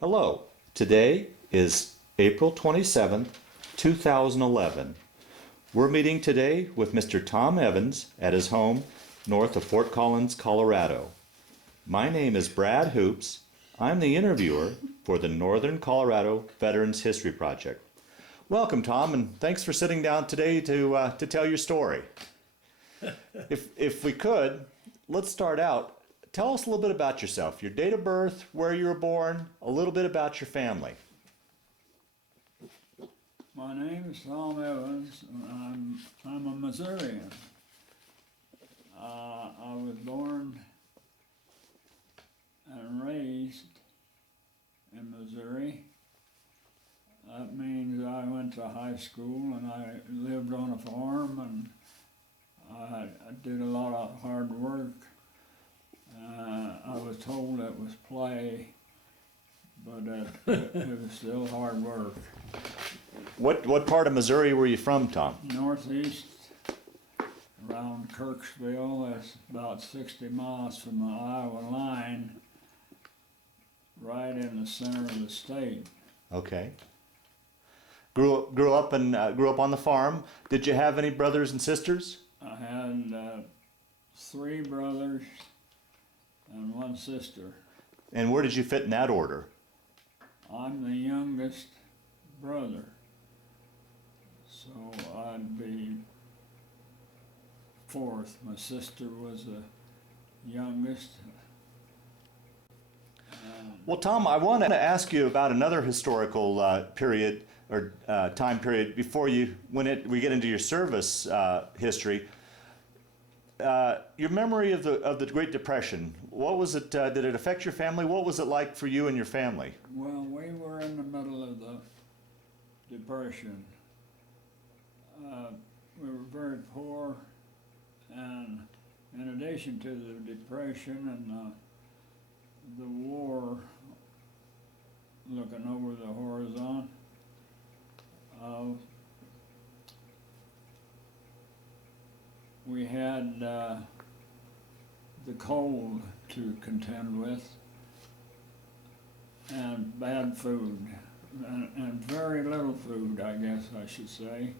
Hello, today is April 27th, 2011. We're meeting today with Mr. Tom Evans at his home north of Fort Collins, Colorado. My name is Brad Hoops. I'm the interviewer for the Northern Colorado Veterans History Project. Welcome, Tom, and thanks for sitting down today to tell your story. If we could, let's start out. Tell us a little bit about yourself, your date of birth, where you were born, a little bit about your family. My name is Tom Evans, and I'm a Missourian. I was born and raised in Missouri. That means I went to high school and I lived on a farm, and I did a lot of hard work. I was told it was play, but it was still hard work. What part of Missouri were you from, Tom? Northeast, around Kirksville. That's about 60 miles from the Iowa line, right in the center of the state. Okay. Grew up on the farm. Did you have any brothers and sisters? I had 3 brothers and 1 sister. And where did you fit in that order? I'm the youngest brother, so I'd be 4th. My sister was the youngest. Well, Tom, I want to ask you about another historical period or time period before we get into your service history. Your memory of the Great Depression. What was it? Did it affect your family? What was it like for you and your family? Well, we were in the middle of the Depression. We were very poor, and in addition to the Depression and the war looking over the horizon, we had the cold to contend with, and bad food, and very little food, I guess I should say.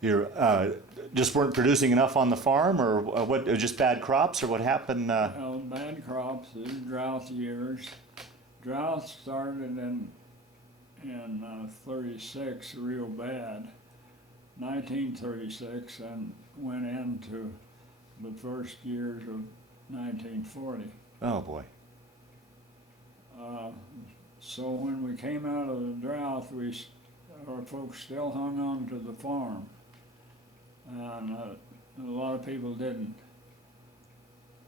You just weren't producing enough on the farm, or what? Just bad crops, or what happened? Well, bad crops, these drought years. Drought started in 36 real bad, 1936, and went into the first years of 1940. Oh boy. So when we came out of the drought, our folks still hung on to the farm, and a lot of people didn't.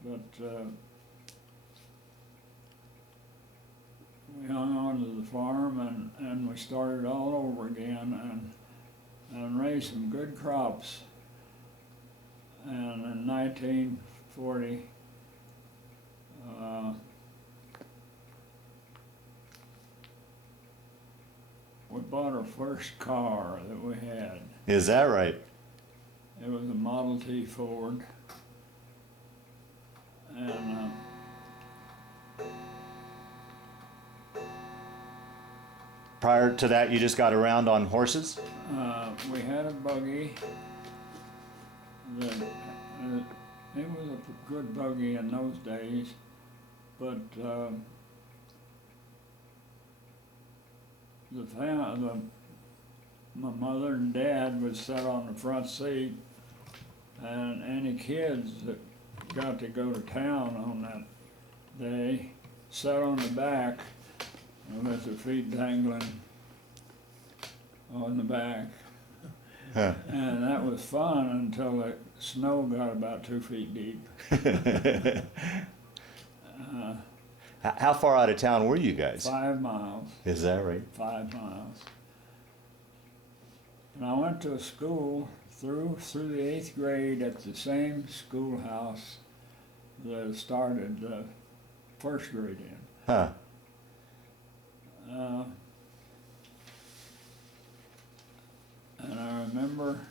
But we hung on to the farm, and we started all over again, and raised some good crops. And in 1940, we bought our first car that we had. Is that right? It was a Model T Ford, and Prior to that, you just got around on horses? we had a buggy. It was a good buggy in those days, but my mother and dad would sit on the front seat, and any kids that got to go to town on that day sat on the back with their feet dangling on the back. Huh. And that was fun until the snow got about 2 feet deep. How far out of town were you guys? 5 miles. Is that right? 5 miles. And I went to a school through the 8th grade at the same schoolhouse that I started the 1st grade in. Huh. And I remember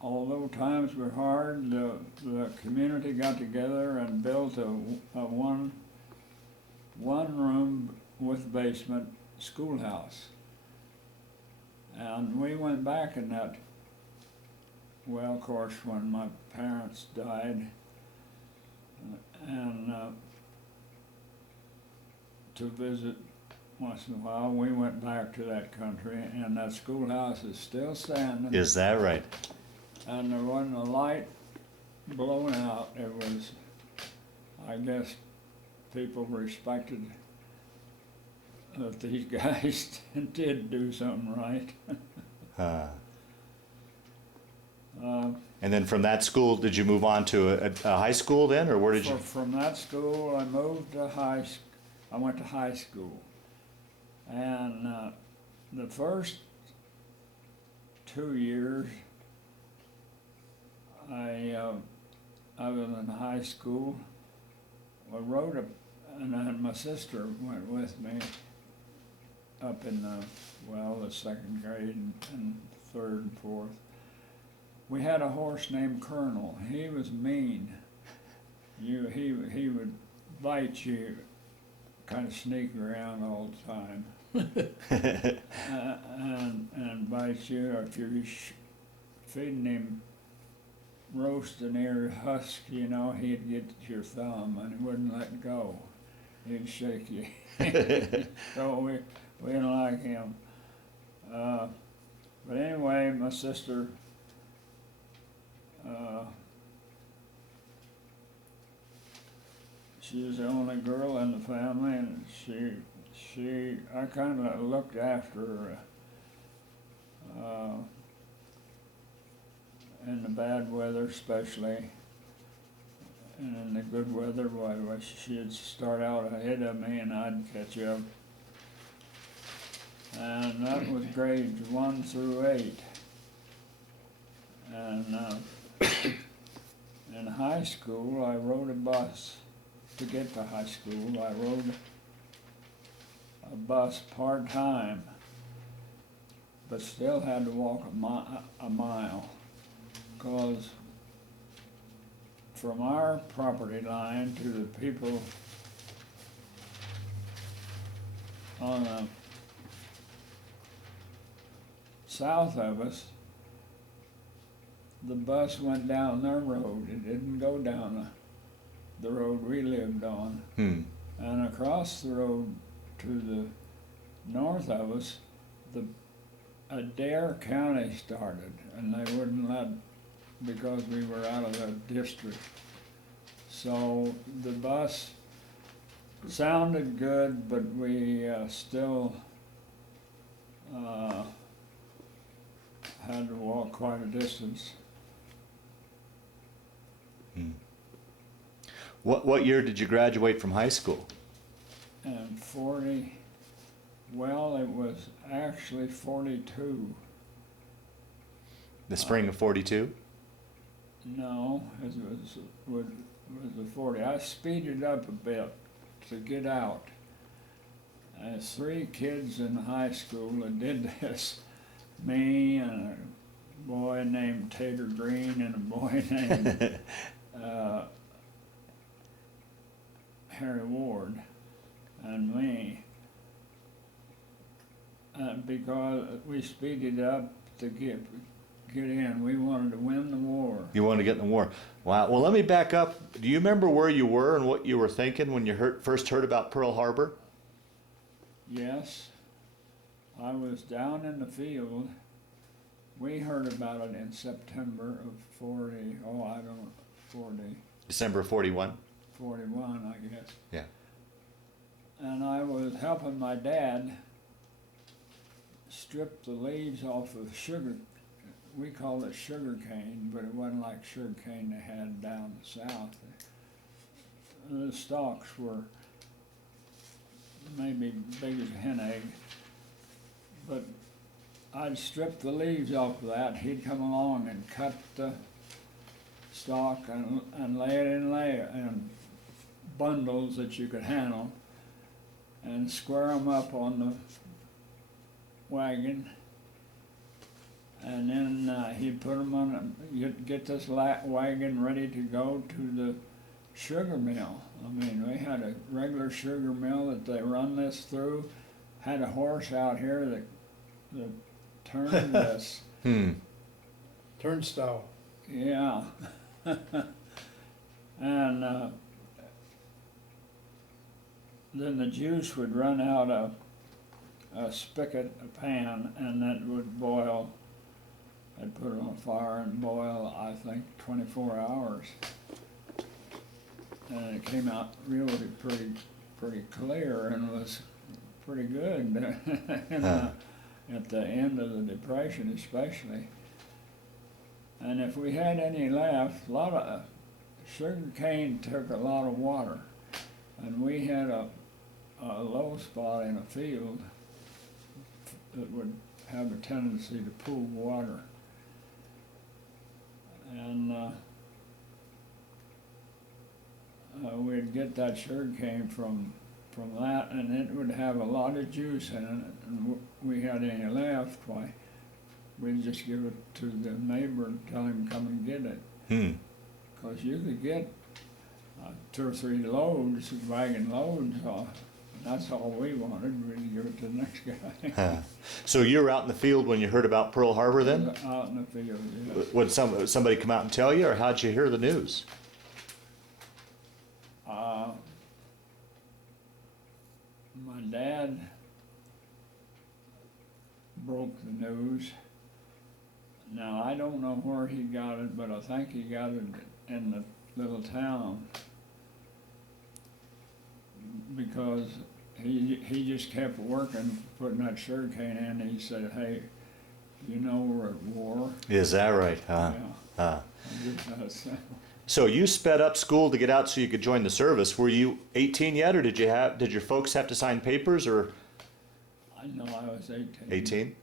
although times were hard, the community got together and built a one room with basement schoolhouse. And we went back in that, well, of course, when my parents died, and to visit once in a while, we went back to that country, and that schoolhouse is still standing. Is that right? And there wasn't a light blown out. It was, I guess, people respected that these guys did do something right. And then from that school, did you move on to a high school then, or where did you? From that school, I moved to I went to high school. And the first 2 years, I was in high school. I wrote and then my sister went with me up in the second grade and third and fourth. We had a horse named Colonel. He was mean. He would bite you, kind of sneak around all the time, and bite you. Or if you're feeding him roast an ear husk, you know, he'd get your thumb and he wouldn't let go. He'd shake you. So we didn't like him. But anyway, my sister, she was the only girl in the family, and I kind of looked after her in the bad weather especially, and in the good weather, she'd start out ahead of me and I'd catch up. And that was grades 1 through 8. And in high school, I rode a bus. To get to high school, I rode a bus part-time, but still had to walk a mile, because from our property line to the people on the south of us, the bus went down their road. It didn't go down the road we lived on. And across the road to the north of us, Adair County started, and they wouldn't let, because we were out of the district. So the bus sounded good, but we still had to walk quite a distance. What year did you graduate from high school? And it was actually 42. The spring of 42? No, it was the 40. I speeded up a bit to get out. There's 3 kids in high school that did this. Me and a boy named Tater Green and a boy named Harry Ward and me. Because we speeded up to get in. We wanted to win the war. You wanted to get in the war. Wow. Well, let me back up. Do you remember where you were and what you were thinking when you first heard about Pearl Harbor? Yes. I was down in the field. We heard about it in September of 40. December of 41? 41, I guess. Yeah. And I was helping my dad strip the leaves off of sugar. We called it sugar cane, but it wasn't like sugar cane they had down south. The stalks were maybe big as a hen egg, but I'd strip the leaves off of that. He'd come along and cut the stalk and lay it in bundles that you could handle, and square them up on the wagon, And then he'd put them on, get this wagon ready to go to the sugar mill. I mean, we had a regular sugar mill that they run this through, had a horse out here that turned this. Turnstile. Yeah. And then the juice would run out of a spigot, a pan, and that would boil. I'd put it on fire and boil, I think, 24 hours. And it came out really pretty clear and was pretty good at the end of the Depression especially. And if we had any left, a lot of sugar cane took a lot of water. And we had a low spot in a field that would have a tendency to pool water. And we'd get that sugar cane from that, and it would have a lot of juice in it. And we had any left, why, we'd just give it to the neighbor and tell him come and get it. Because you could get 2 or 3 loads, wagon loads, that's all we wanted. We'd give it to the next guy. So you were out in the field when you heard about Pearl Harbor then? Out in the field, yeah. Would somebody come out and tell you, or how'd you hear the news? My dad broke the news. Now, I don't know where he got it, but I think he got it in the little town. Because he just kept working, putting that sugar cane in. He said, hey, you know we're at war. Is that right? Yeah. So you sped up school to get out so you could join the service. Were you 18 yet, or did your folks have to sign papers, or? I know I was 18. 18?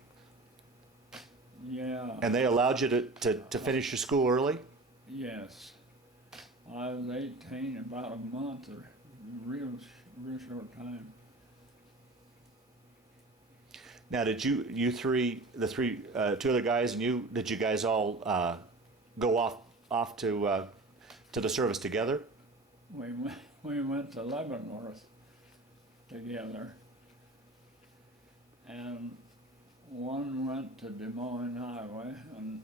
Yeah. And they allowed you to finish your school early? Yes. I was 18 about a month or real short time. Now, did you three, the three, 2 other guys and you, did you guys all go off to the service together? We went to Leavenworth together, and one went to Des Moines Highway, and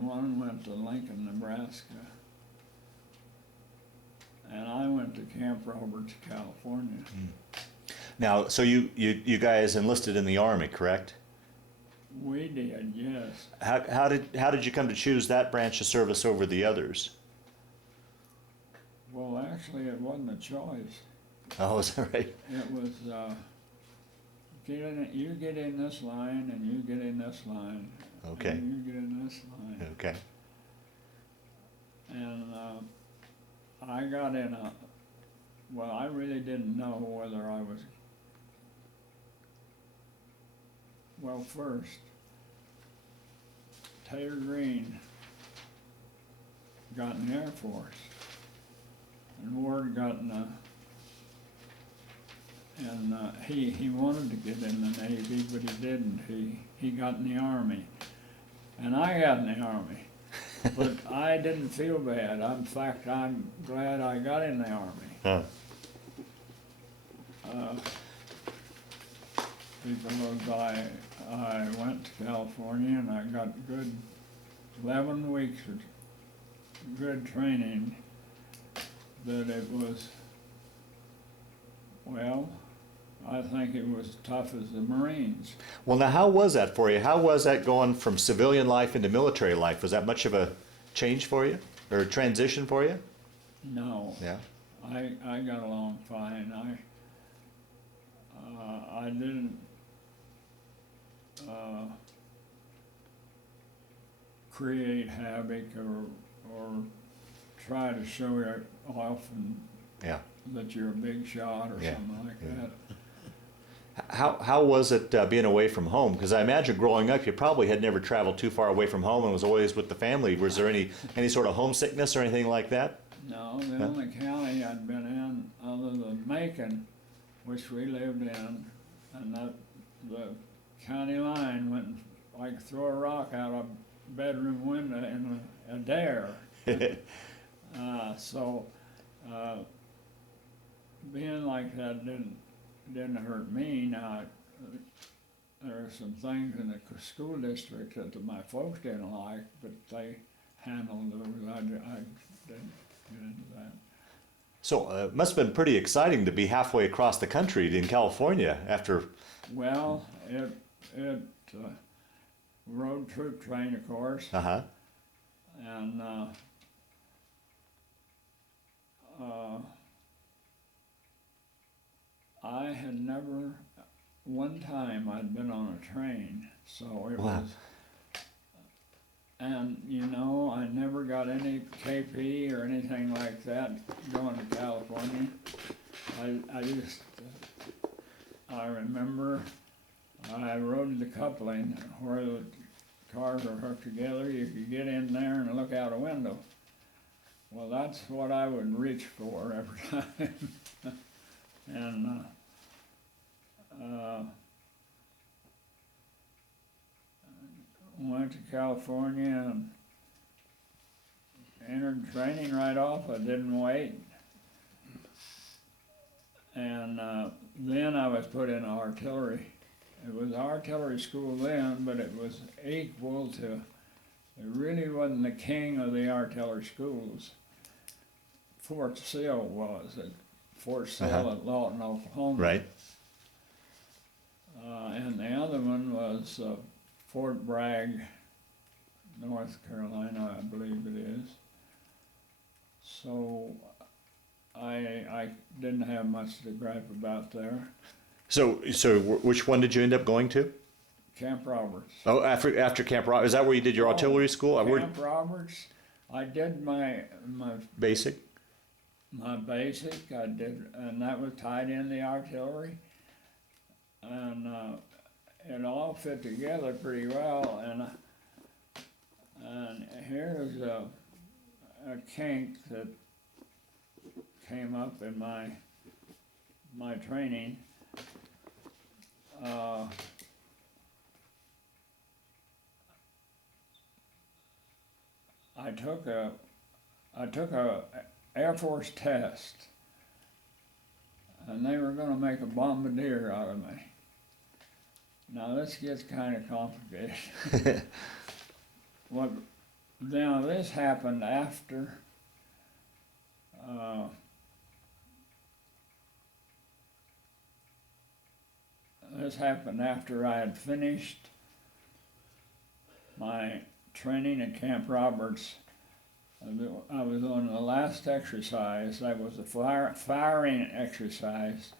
one went to Lincoln, Nebraska, and I went to Camp Roberts, California. Now, so you guys enlisted in the Army, correct? We did, yes. How did you come to choose that branch of service over the others? Well, actually, it wasn't a choice. Oh, is that right? It was, you get in this line, and you get in this line. Okay. And you get in this line. Okay. And I got in well, I really didn't know whether I was, well, first, Taylor Green got in the Air Force, and Ward got in he wanted to get in the Navy, but he didn't. He got in the Army, and I got in the Army, but I didn't feel bad. In fact, I'm glad I got in the Army. Huh. Because I went to California and I got good 11 weeks of good training, that it was, well, I think it was tough as the Marines. Well, now, how was that for you? How was that going from civilian life into military life? Was that much of a change for you, or a transition for you? No. Yeah. I got along fine. I didn't create havoc or try to show it off and Yeah. that you're a big shot or Yeah. something like Yeah. that. How was it being away from home? Because I imagine growing up, you probably had never traveled too far away from home and was always with the family. Was there any sort of homesickness or anything like that? No, the Huh? only county I'd been in other than Macon which we lived in, and that the county line went like throw a rock out a bedroom window in a dare. So being like that didn't hurt me. Now there are some things in the school district that my folks didn't like, but they handled those. I didn't get into that. So it must have been pretty exciting to be halfway across the country in California after. Well, it road troop train, of course, Uh-huh. and I had never, one time I'd been on a train, so it Wow. was, and you know, I never got any KP or anything like that going to California. I remember I rode the coupling where the cars are hooked together. You could get in there and look out a window. Well, that's what I would reach for every time. And went to California and entered training right off. I didn't wait. And then I was put in artillery. It was artillery school then, but it was equal to, it really wasn't the king of the artillery schools. Fort Sill was at Fort Sill at Lawton, Oklahoma. Right. And the other one was Fort Bragg, North Carolina, I believe it is. So I didn't have much to gripe about there. So which one did you end up going to? Camp Roberts. Oh, after Camp Roberts. Is that where you did your artillery school? Camp Roberts. I did my Basic? my basic. I did, and that was tied in the artillery, and it all fit together pretty well. And here's a kink that came up in my training. I took a Air Force test, and they were going to make a bombardier out of me. Now this gets kind of complicated. Now this happened after I had finished my training at Camp Roberts. I was on the last exercise. That was a firing exercise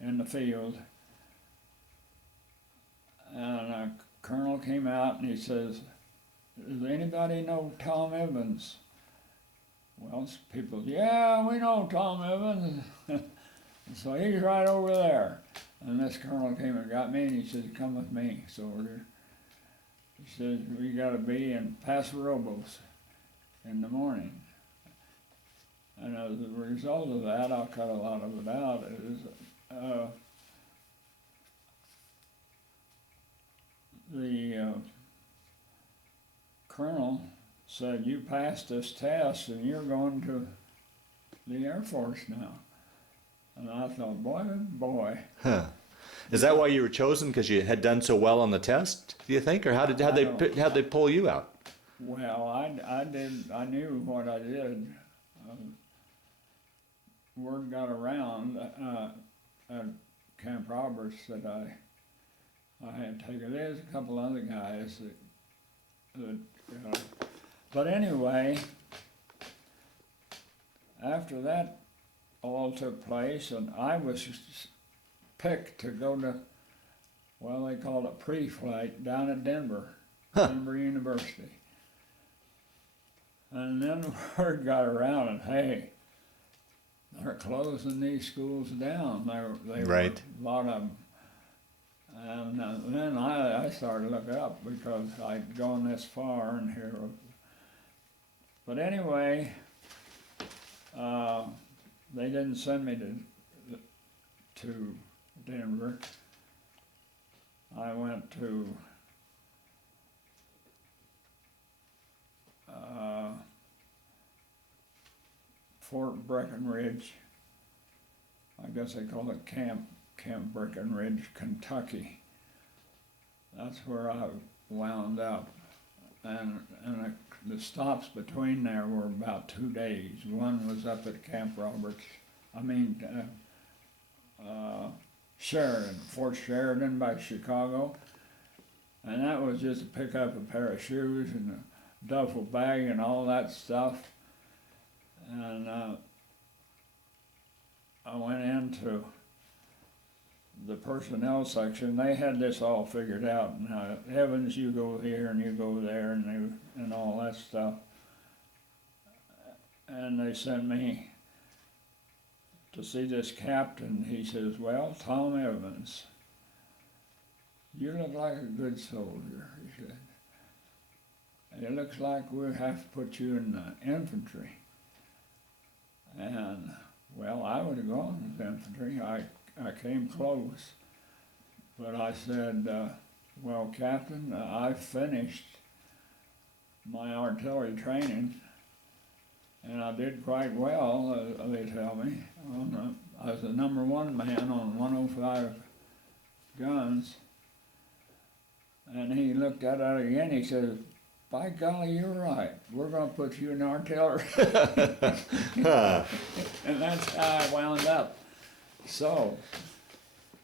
in the field. And a colonel came out and he says, "Does anybody know Tom Evans?" Well, people, "Yeah, we know Tom Evans." So he's right over there. And this colonel came and got me and he said, "Come with me, soldier." He says, "We gotta be in Paso Robles in the morning." And as a result of that, I'll cut a lot of it out, the colonel said, "You passed this test and you're going to the Air Force now." And I thought, boy. Huh. Is that why you were chosen? Because you had done so well on the test, do you think? Or how'd they pull you out? Well, I knew what I did. Word got around at Camp Roberts that I had taken. There's a couple other guys that but anyway, after that all took place, and I was picked to go to, well, they called it pre-flight down at Denver, Denver University. And then word got around, and hey, they're closing these schools down. They Right. were, a lot of them. And then I started to look up because I'd gone this far and here. But anyway, they didn't send me to Denver. I went to Fort Breckenridge. I guess they call it Camp Breckenridge, Kentucky. That's where I wound up. And the stops between there were about 2 days. One was up at Sheridan, Fort Sheridan by Chicago. And that was just to pick up a pair of shoes and a duffel bag and all that stuff. And I went into the personnel section. They had this all figured out. Now, Evans, you go here and you go there and all that stuff. And they sent me to see this captain. He says, "Well, Tom Evans, you look like a good soldier," he said. "It looks like we'll have to put you in the infantry." And, well, I would have gone with infantry. I came close. But I said, "Well, Captain, I finished my artillery training, and I did quite well," they tell me. I was the #1 man on 105 guns. And he looked at it again, he said, "By golly, you're right. We're gonna put you in artillery." And that's how I wound up. So,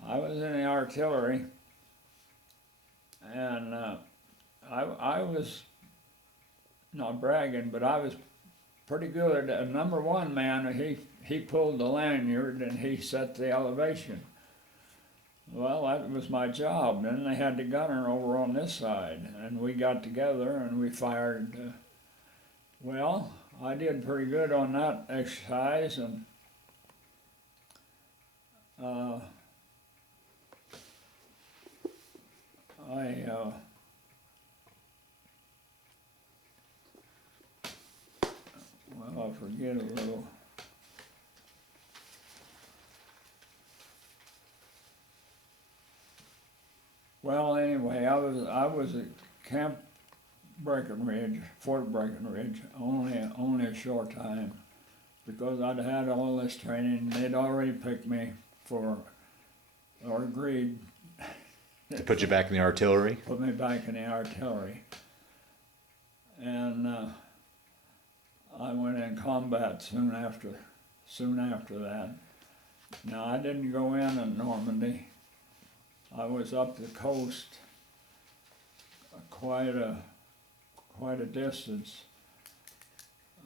I was in the artillery, and I was not bragging, but I was pretty good. A #1 man, he pulled the lanyard and he set the elevation. Well, that was my job. Then they had the gunner over on this side, and we got together and we fired. Well, I did pretty good on that exercise, and well, I forget a little. Well, anyway, I was at Camp Breckenridge, Fort Breckenridge, only a short time, because I'd had all this training. They'd already picked me or agreed To put you back in the artillery? put me back in the artillery. And I went in combat soon after that. Now, I didn't go in Normandy. I was up the coast quite a distance.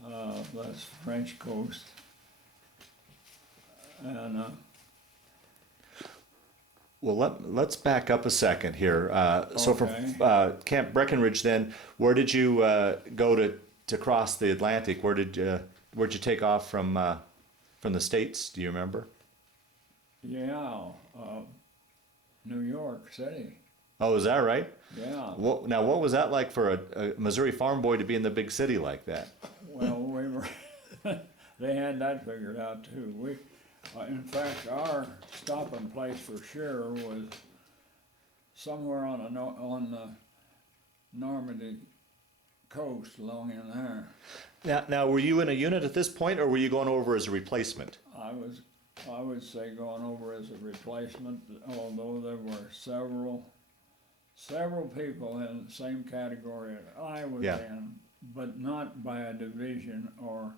That's French coast. And Well, let's back up a second here. So Okay. from Camp Breckenridge, then, where did you go to cross the Atlantic? Where'd you take off from the States? Do you remember? yeah, New York City. Oh, is that right? Yeah. Now, what was that like for a Missouri farm boy to be in the big city like that? Well, we were. They had that figured out too. In fact, our stopping place for sure was somewhere on the Normandy coast, along in there. Now, were you in a unit at this point, or were you going over as a replacement? I would say going over as a replacement, although there were several people in the same category that I was in, but not by a division or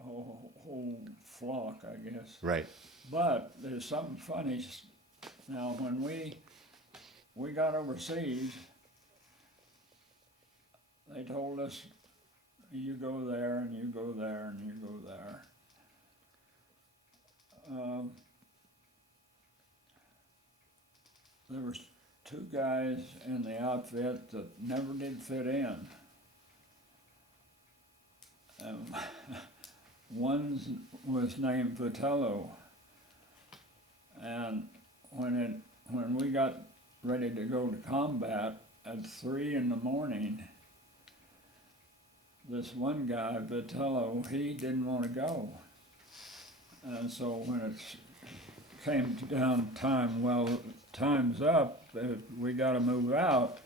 a whole flock, I guess. Right. But there's something funny. Now, when we got overseas, they told us, you go there and you go there and you go there. There was 2 guys in the outfit that never did fit in. One was named Vitello, and when we got ready to go to combat at 3 in the morning, this one guy, Vitello, he didn't want to go. And so when it came down time, well, time's up, we gotta move out,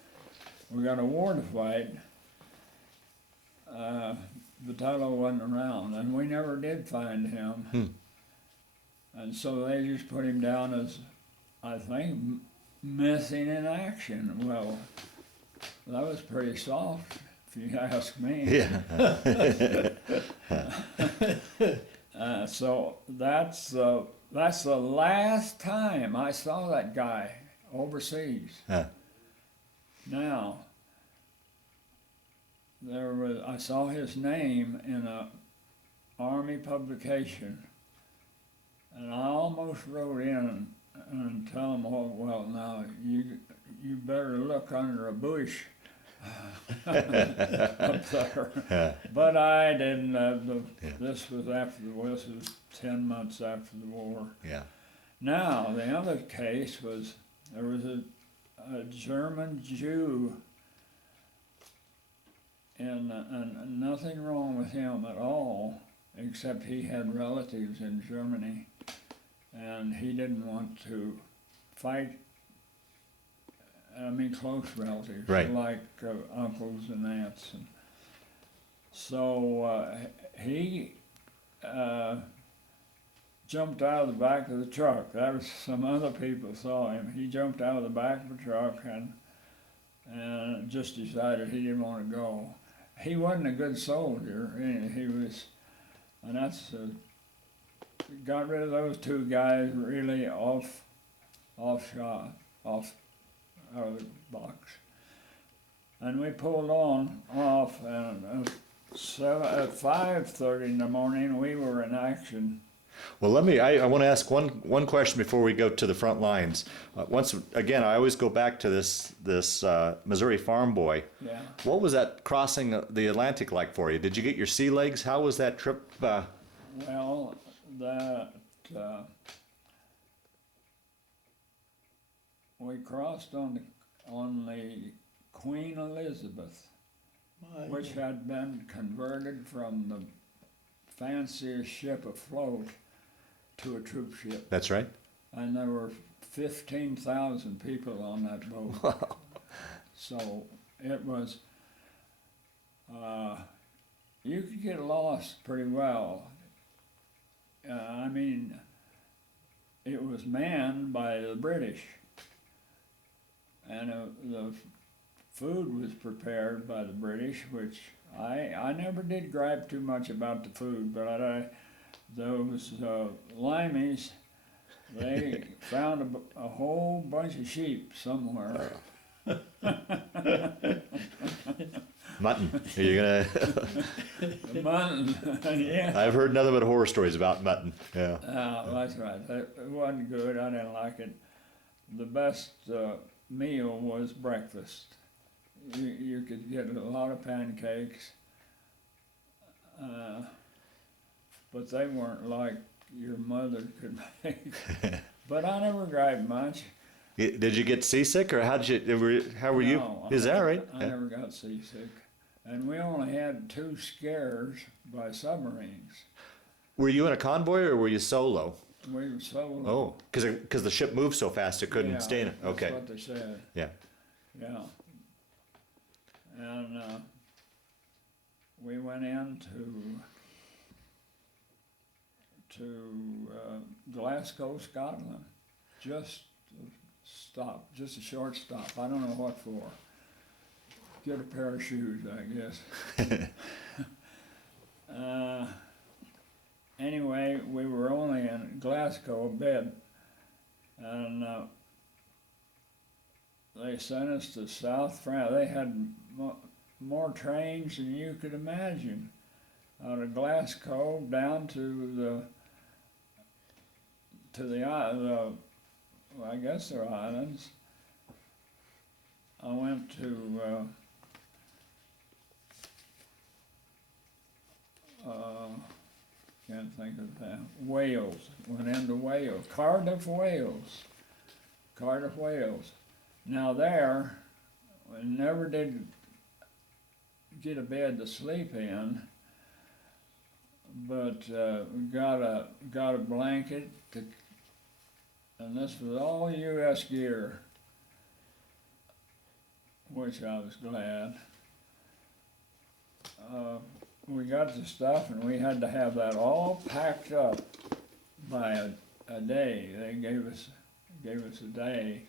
we got a war to fight. Vitello wasn't around, and we never did find him. And so they just put him down as, I think, missing in action. Well, that was pretty soft, if you ask me. Yeah. So that's the last time I saw that guy overseas. Now, I saw his name in a Army publication, and I almost wrote in and tell him, oh, well, now you better look under a bush up there. But I didn't. This was this was 10 months after the war. Yeah. Now the other case was there was a German Jew, and nothing wrong with him at all, except he had relatives in Germany, and he didn't want to fight. I mean, close relatives, right, like uncles and aunts. And so he jumped out of the back of the truck. That was, some other people saw him. He jumped out of the back of the truck and just decided he didn't want to go. He wasn't a good soldier. He was, and that's got rid of those two guys really off shot, out of the box. And we pulled off, and at 5:30 in the morning we were in action. Well, I want to ask one question before we go to the front lines. Once again, I always go back to this Missouri farm boy. Yeah. What was that crossing the Atlantic like for you? Did you get your sea legs? How was that trip? Well, we crossed on the Queen Elizabeth, which had been converted from the fanciest ship afloat to a troop ship. That's right. And there were 15,000 people on that boat. Wow. So it was, you could get lost pretty well. I mean, it was manned by the British, and the food was prepared by the British, which I never did gripe too much about the food, but those limeys, they found a whole bunch of sheep somewhere. Mutton. Are you gonna? Mutton, yeah. I've heard nothing but horror stories about mutton. Yeah. That's right. It wasn't good. I didn't like it. The best meal was breakfast. You could get a lot of pancakes, but they weren't like your mother could make. But I never griped much. Did you get seasick, or how were you? No, Is that right? I never got seasick. And we only had 2 scares by submarines. Were you in a convoy or were you solo? We were solo. Oh, because the ship moved so fast it couldn't stay in it. Okay. That's what they said. Yeah. Yeah. And we went into Glasgow, Scotland. Just a short stop. I don't know what for. Get a pair of shoes, I guess. Anyway, we were only in Glasgow a bit, and they sent us to South France. They had more trains than you could imagine, out of Glasgow down to the I guess they're islands. I went to can't think of that. Wales. Went into Wales. Cardiff, Wales. Now there, we never did get a bed to sleep in, but we got a blanket to, and this was all U.S. gear, which I was glad. We got the stuff, and we had to have that all packed up by a day. They gave us a day,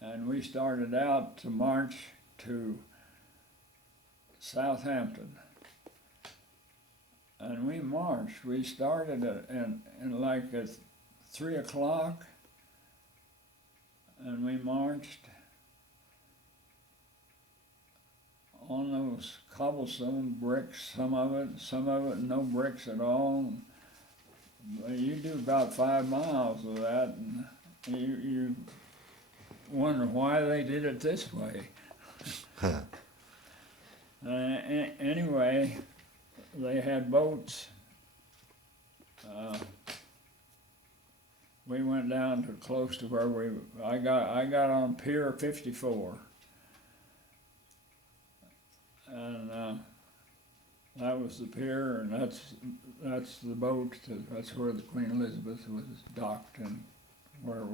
and we started out to march to Southampton. And we marched. We started in like at 3 o'clock, and we marched on those cobblestone bricks, some of it no bricks at all. You do about 5 miles of that, and you wonder why they did it this way. Anyway, they had boats. We went down to close to where I got on Pier 54. And that was the pier, and that's the boat. That's where the Queen Elizabeth was docked, and where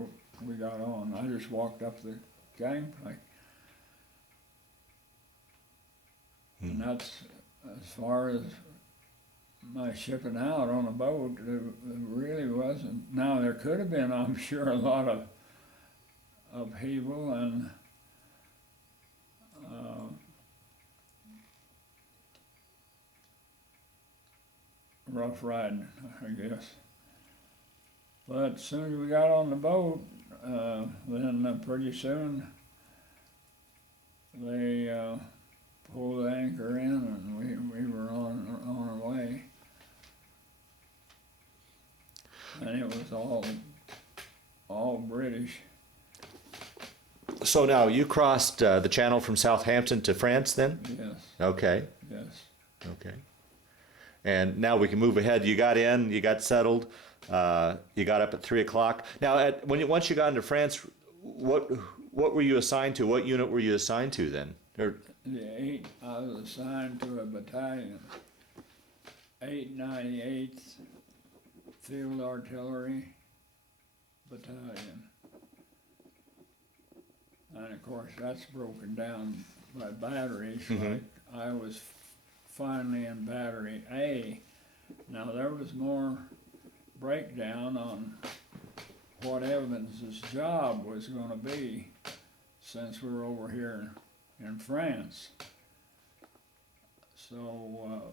we got on. I just walked up the gangplank, and that's as far as my shipping out on a boat. It really wasn't. Now there could have been, I'm sure, a lot of upheaval and rough riding, I guess. But as soon as we got on the boat, then pretty soon they pulled the anchor in, and we were on our way. And it was all British. So now you crossed the channel from Southampton to France then? Yes. Okay. Yes. Okay. And now we can move ahead. You got in, you got settled, you got up at 3 o'clock. Now, once you got into France, what were you assigned to? What unit were you assigned to then? I was assigned to a battalion, 898th Field Artillery Battalion. And of course, that's broken down by batteries. Mm-hmm. Like I was finally in Battery A. Now there was more breakdown on what Evans's job was going to be, since we were over here in France. So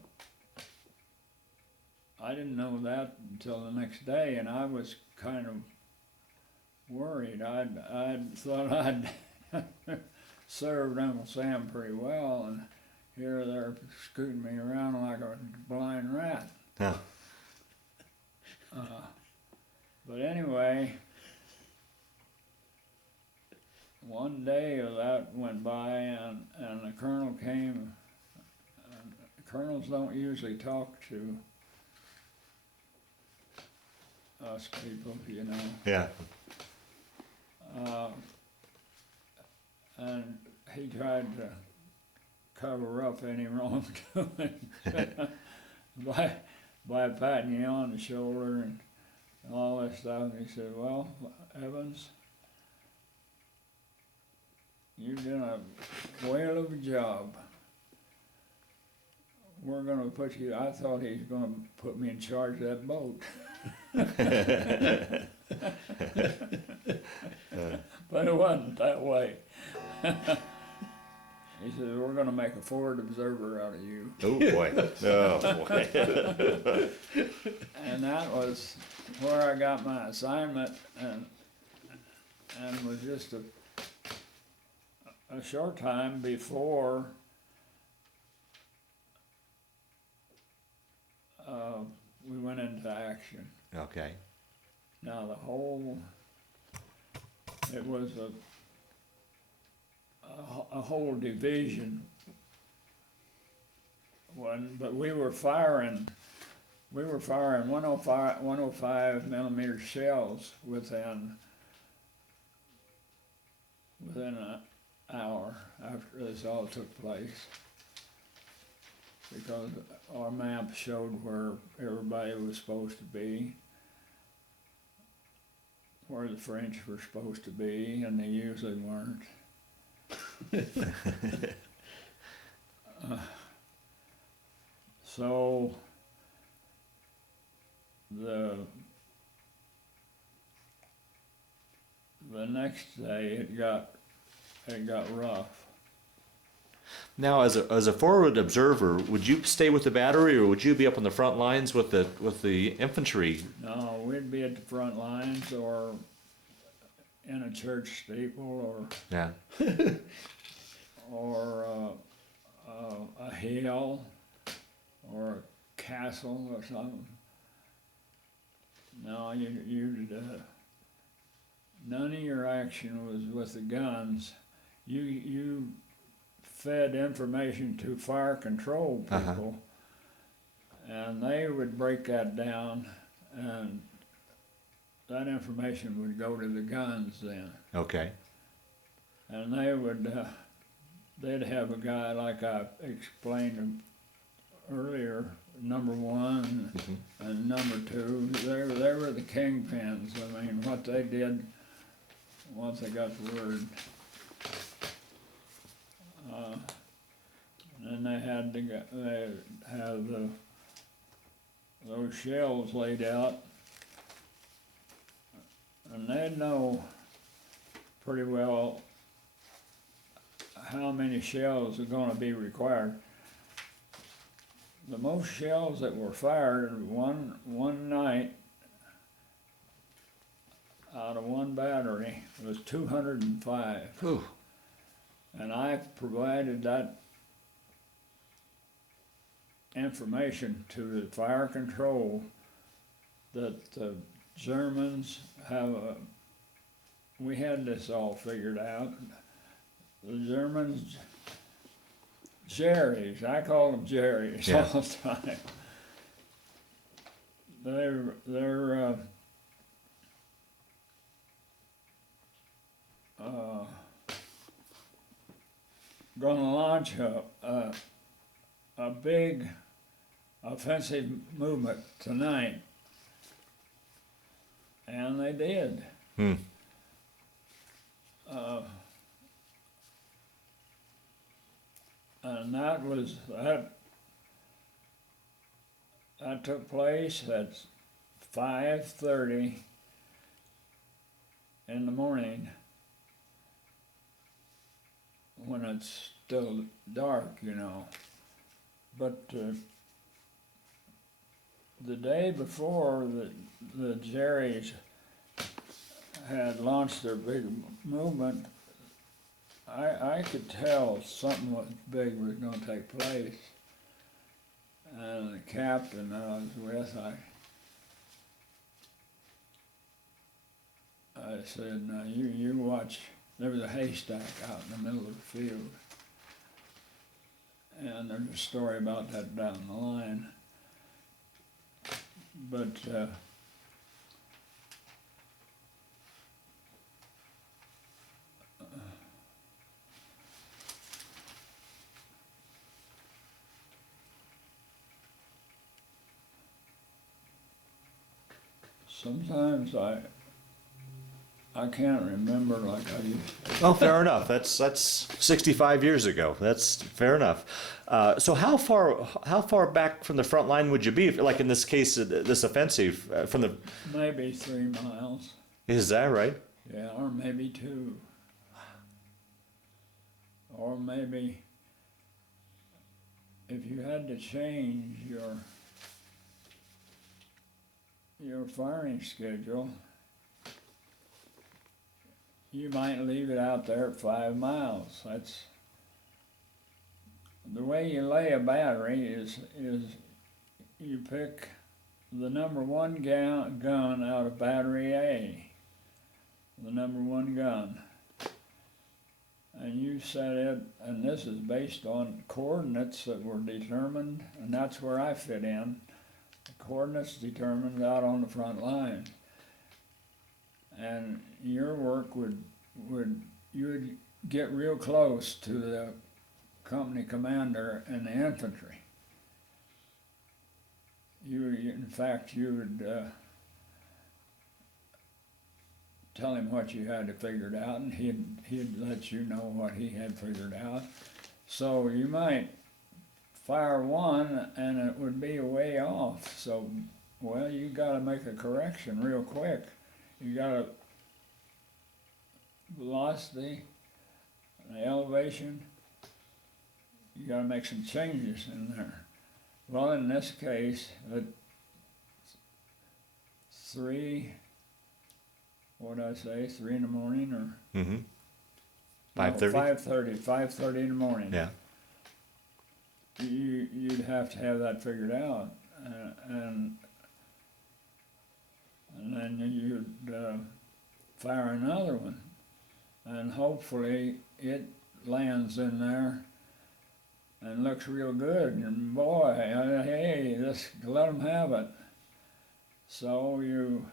I didn't know that until the next day, and I was kind of worried. I thought I'd served Uncle Sam pretty well, and here they're scooting me around like a blind rat. Yeah. But anyway, one day of that went by, and the colonel came. Colonels don't usually talk to us people, you know. Yeah. And he tried to cover up any wrongdoing by patting you on the shoulder and all that stuff. And he said, "Well, Evans, you've done a whale of a job. We're going to put you," I thought he was going to put me in charge of that boat. But it wasn't that way. He said, "We're going to make a forward observer out of you." Oh boy. Oh boy. And that was where I got my assignment, and was just a short time before we went into action. Okay. Now it was a whole division one, but we were firing 105 millimeter shells within an hour after this all took place. because our map showed where everybody was supposed to be, where the French were supposed to be, and they usually weren't. So the next day it got rough. Now, as a forward observer, would you stay with the battery, or would you be up on the front lines with the infantry? No, we'd be at the front lines or in a church steeple Yeah. or a hill or a castle or something. No, none of your action was with the guns. You fed information to fire control people, and they would break that down, and that information would go to the guns then. Okay. And they'd have a guy, like I explained earlier, number one and number two. They were the kingpins. I mean, what they did once they got the word. And they had those shells laid out, and they'd know pretty well how many shells are going to be required. The most shells that were fired one night out of one battery was 205. Whew. And I provided that information to the fire control that the Germans we had this all figured out. The Germans, Jerry's, I call them Jerry's all the time. They're going to launch a big offensive movement tonight, and they did. And that took place at 5:30 in the morning, when it's still dark, you know. But the day before the Jerry's had launched their big movement, I could tell something big was going to take place. And the captain I was with, I said, "Now you watch." There was a haystack out in the middle of the field, and there's a story about that down the line. But sometimes I can't remember like I used to. Well, fair enough. That's 65 years ago. That's fair enough. So how far back from the front line would you be, like in this case, this offensive from the? Maybe 3 miles. Is that right? Yeah, or maybe 2. Or maybe if you had to change your firing schedule, you might leave it out there at 5 miles. That's the way you lay a battery is you pick the number 1 gun out of battery A, the number 1 gun, and you set it, and this is based on coordinates that were determined, and that's where I fit in. The coordinates determined out on the front line. And your work you would get real close to the company commander and the infantry. in fact, you would tell him what you had figured out, and he'd let you know what he had figured out. So you might fire one, and it would be way off. So, well, you got to make a correction real quick. You got to velocity, the elevation. You got to make some changes in there. Well, in this case, at 3 in the morning, or? Mm-hmm. No, 5:30? 5:30 in the morning. Yeah. You'd have to have that figured out, and then you'd fire another one, and hopefully it lands in there and looks real good, and boy, hey, just let them have it. So you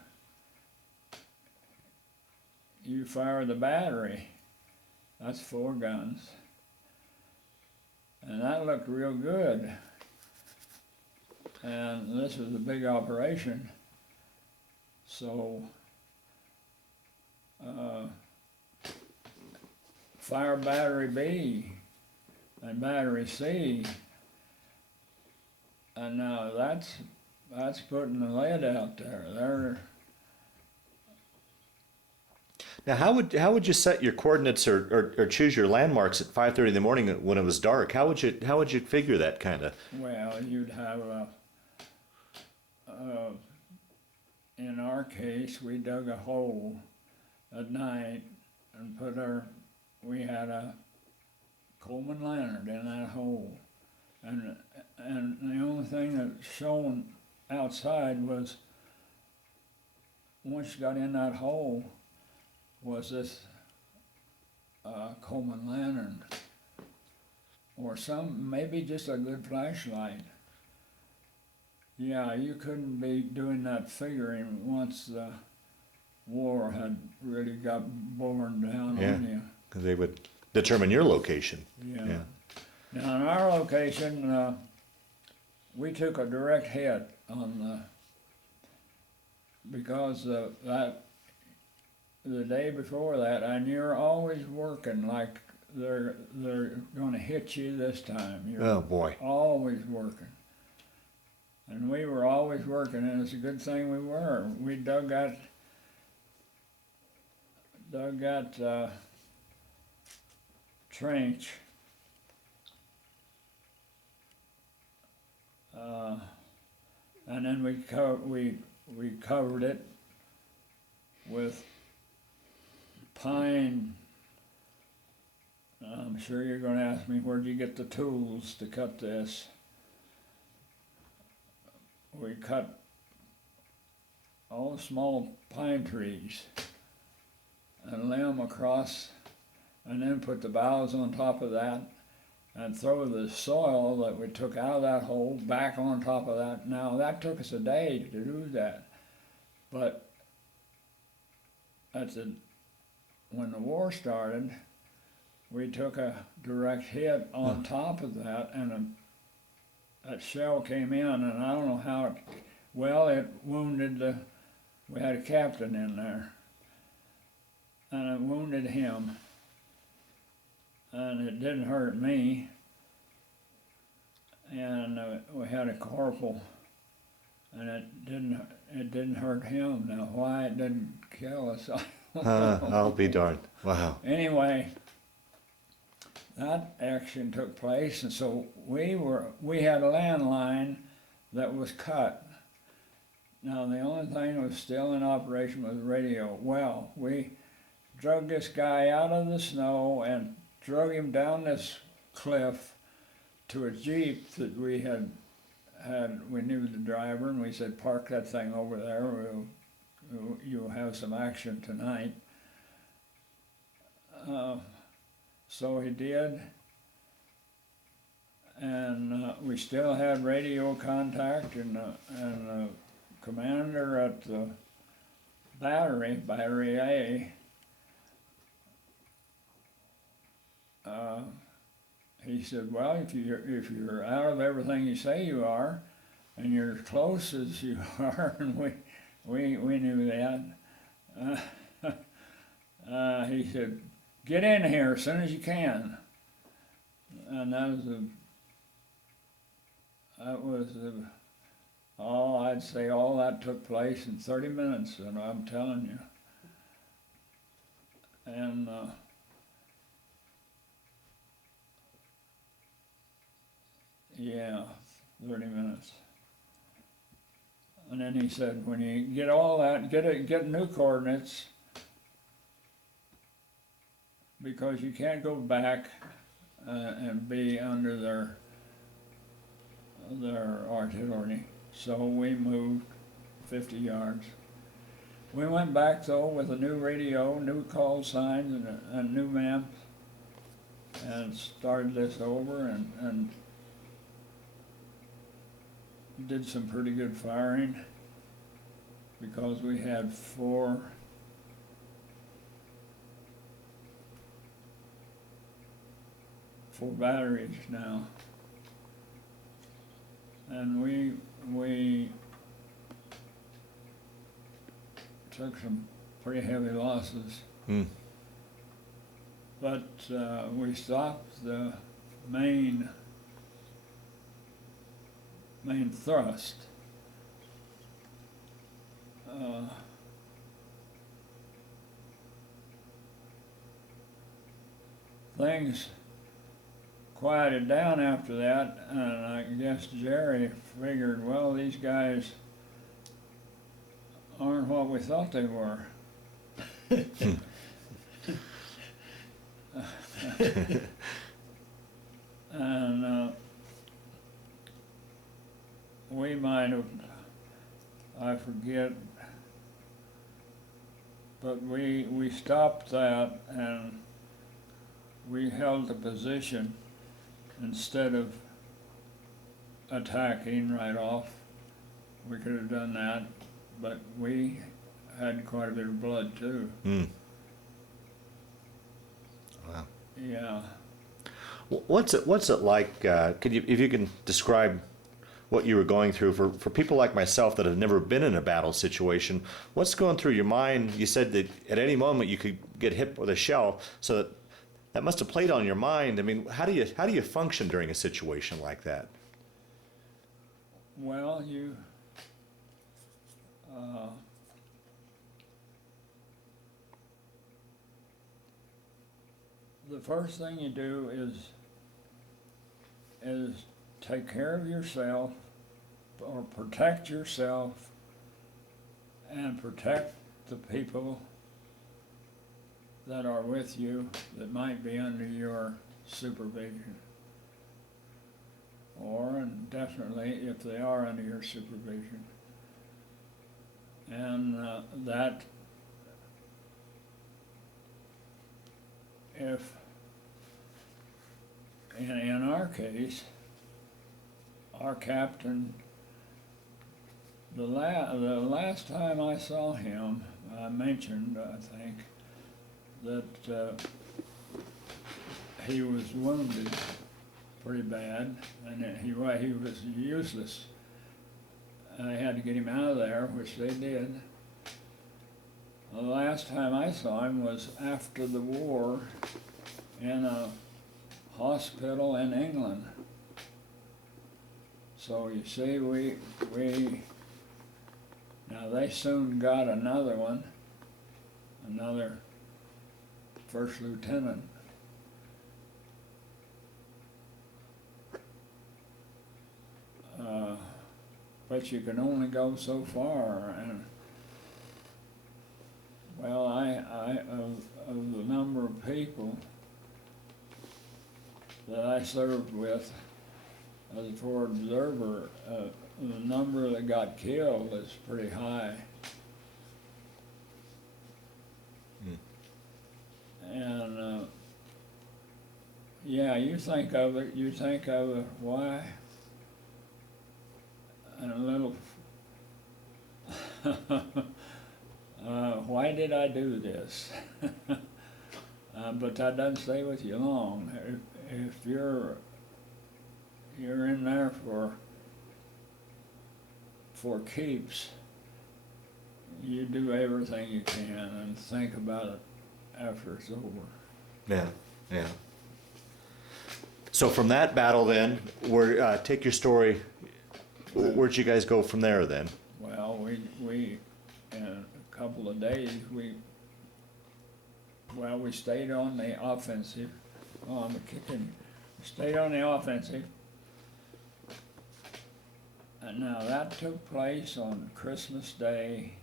fire the battery. That's 4 guns. And that looked real good. And this was a big operation. So, fire battery B and battery C. And now that's putting the lead out there. Now, how would you set your coordinates or choose your landmarks at 5:30 in the morning when it was dark? How would you figure that kind of? Well, you'd have in our case, we dug a hole at night and we had a Coleman lantern in that hole, and the only thing that shone outside was, once you got in that hole, was this Coleman lantern, or maybe just a good flashlight. Yeah, you couldn't be doing that figuring once the war had really got borne down on you. Because they would determine your location. Yeah. Now, in our location, we took a direct hit on because the day before that, and you're always working like they're going to hit you this time. You're Oh boy. always working. And we were always working, and it's a good thing we were. We dug that trench, and then we covered it with pine. I'm sure you're going to ask me, where'd you get the tools to cut this? We cut all the small pine trees and lay them across, and then put the boughs on top of that, and throw the soil that we took out of that hole back on top of that. Now, that took us a day to do that, but when the war started, we took a direct hit on top of that, and that shell came in, and I don't know how it wounded we had a captain in there, and it wounded him, and it didn't hurt me, and we had a corporal, and it didn't hurt him. Now, why it didn't kill us, I'll be darned. Wow. Anyway, that action took place, and so we had a landline that was cut. Now, the only thing that was still in operation was radio. Well, we drug this guy out of the snow and drug him down this cliff to a Jeep that we knew the driver, and we said, park that thing over there, you'll have some action tonight. So he did, and we still had radio contact, and the commander at the battery A, he said, well, if you're out of everything you say you are, and you're as close as you are, and we knew that. He said, "Get in here as soon as you can." And I'd say all that took place in 30 minutes, and I'm telling you. And yeah, 30 minutes. And then he said, when you get all that, get new coordinates, because you can't go back and be under their artillery. So we moved 50 yards. We went back though with a new radio, new call signs, and a new map, and started this over and did some pretty good firing, because we had four batteries now, and we took some pretty heavy losses. But we stopped the main thrust. Things quieted down after that, and I guess Jerry figured, well, these guys aren't what we thought they were. And we might have, I forget, but we stopped that, and we held the position instead of attacking right off. We could have done that, but we had quite a bit of blood too. Wow. Yeah. What's it like? If you can describe what you were going through for people like myself that have never been in a battle situation? What's going through your mind? You said that at any moment you could get hit with a shell, so that must have played on your mind. I mean, how do you function during a situation like that? Well, the first thing you do is take care of yourself, or protect yourself, and protect the people that are with you that might be under your supervision, and definitely if they are under your supervision. And that if in our case, our captain, the last time I saw him, I mentioned, I think, that he was wounded pretty bad, and he was useless. They had to get him out of there, which they did. The last time I saw him was after the war in a hospital in England. So you see, now they soon got another one, another first lieutenant. But you can only go so far, and well, of the number of people that I served with as a forward observer, the number that got killed is pretty high. And yeah, you think of it, why? And a little, why did I do this? But that doesn't stay with you long. If you're in there for for keeps, you do everything you can and think about it after it's over. Yeah, yeah. So from that battle then, take your story, where'd you guys go from there then? Well, we in a couple of days, we stayed on the offensive, on the kicking, stayed on the offensive. And now that took place on Christmas Day,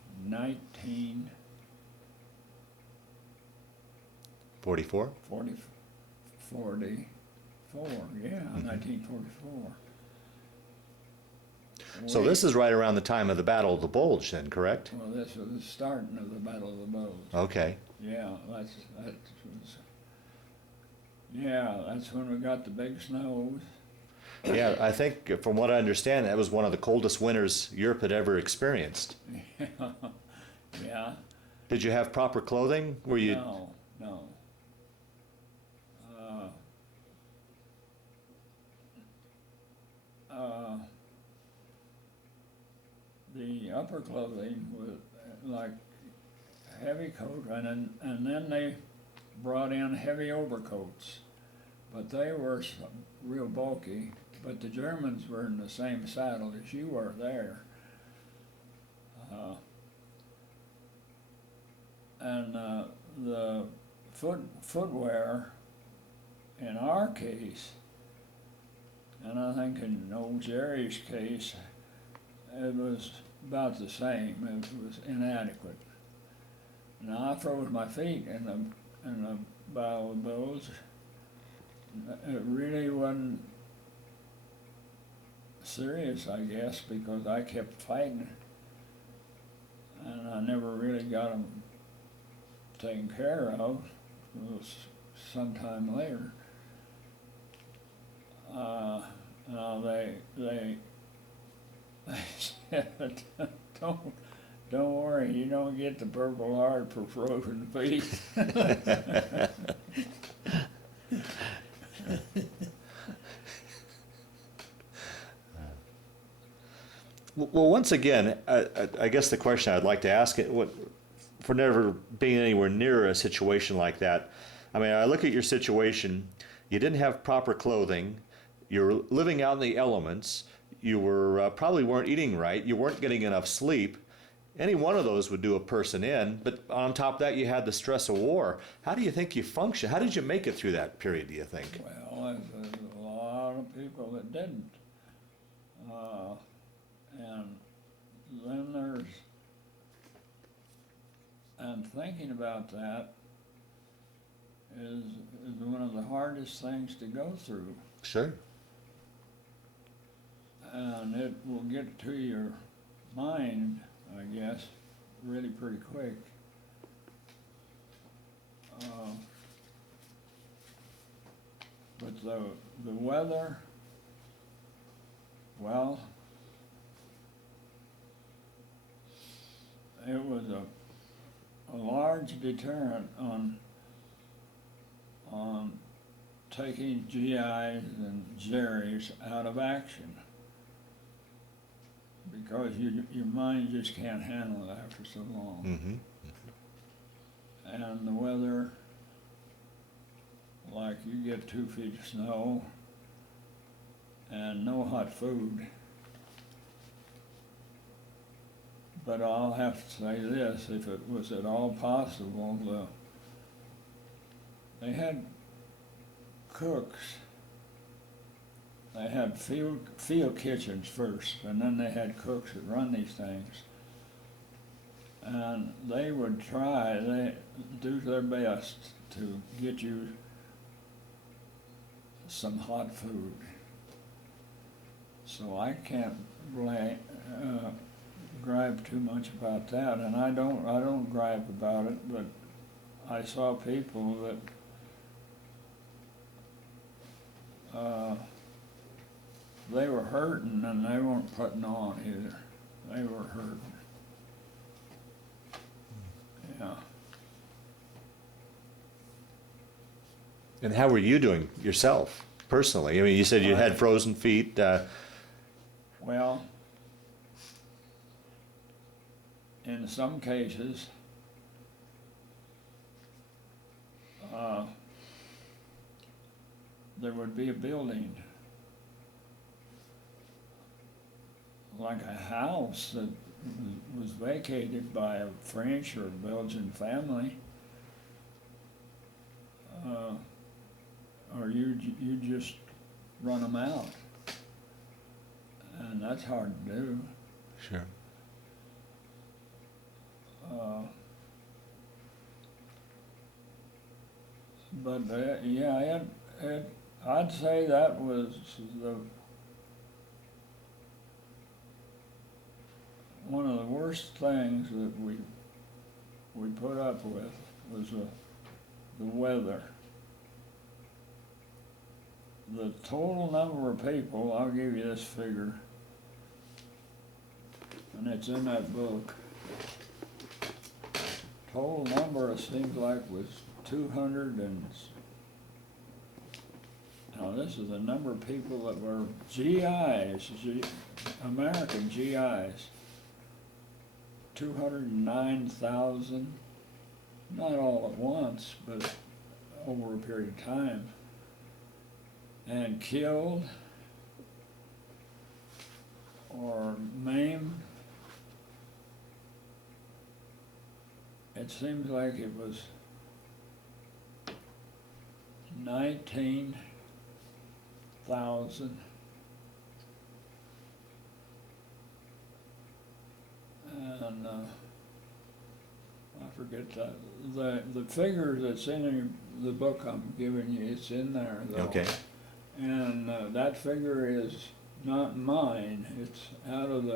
44? 44, yeah, 1944. So this is right around the time of the Battle of the Bulge then, correct? Well, this was the starting of the Battle of the Bulge. Okay. Yeah, that's when we got the big snows. Yeah, I think from what I understand, that was one of the coldest winters Europe had ever experienced. Yeah. Did you have proper clothing? Were you? No. The upper clothing was like heavy coat, and then they brought in heavy overcoats, but they were real bulky. But the Germans were in the same saddle as you were there. The footwear, in our case, and I think in old Jerry's case, it was about the same. It was inadequate. Now I froze my feet in the Battle of the Bulge. It really wasn't serious, I guess, because I kept fighting, and I never really got them taken care of. It was sometime later. Now they said, don't worry, you don't get the Purple Heart for frozen feet. Well, once again, I guess the question I'd like to ask it, for never being anywhere near a situation like that. I mean, I look at your situation. You didn't have proper clothing. You're living out in the elements. You were probably weren't eating right. You weren't getting enough sleep. Any one of those would do a person in. But on top of that, you had the stress of war. How do you think you function? How did you make it through that period, do you think? Well, there's a lot of people that didn't. And then and thinking about that is one of the hardest things to go through. Sure. And it will get to your mind, I guess, really pretty quick. But the weather, well, it was a large deterrent on taking GIs and Jerry's out of action, because your mind just can't handle it after so long. Mm-hmm. And the weather, like you get 2 feet of snow and no hot food. But I'll have to say this, if it was at all possible, they had cooks. They had field kitchens first, and then they had cooks that run these things. And they would they do their best to get you some hot food. So I can't gripe too much about that, and I don't gripe about it, but I saw people that they were hurting, and they weren't putting on either. They were hurting. Yeah. And how were you doing yourself, personally? I mean, you said you had frozen feet. Well, in some cases, there would be a building, like a house that was vacated by a French or Belgian family, or you just run them out, and that's hard to do. Sure. But yeah, I'd say that was one of the worst things that we put up with was the weather. The total number of people, I'll give you this figure, and it's in that book. Total number, it seems like, was 200 and, now this is the number of people that were GIs, American GIs. 209,000, not all at once, but over a period of time. And killed or maimed, it seems like it was 19,000. And I forget that. The figure that's in the book I'm giving you, it's in there though. Okay. And that figure is not mine. It's out of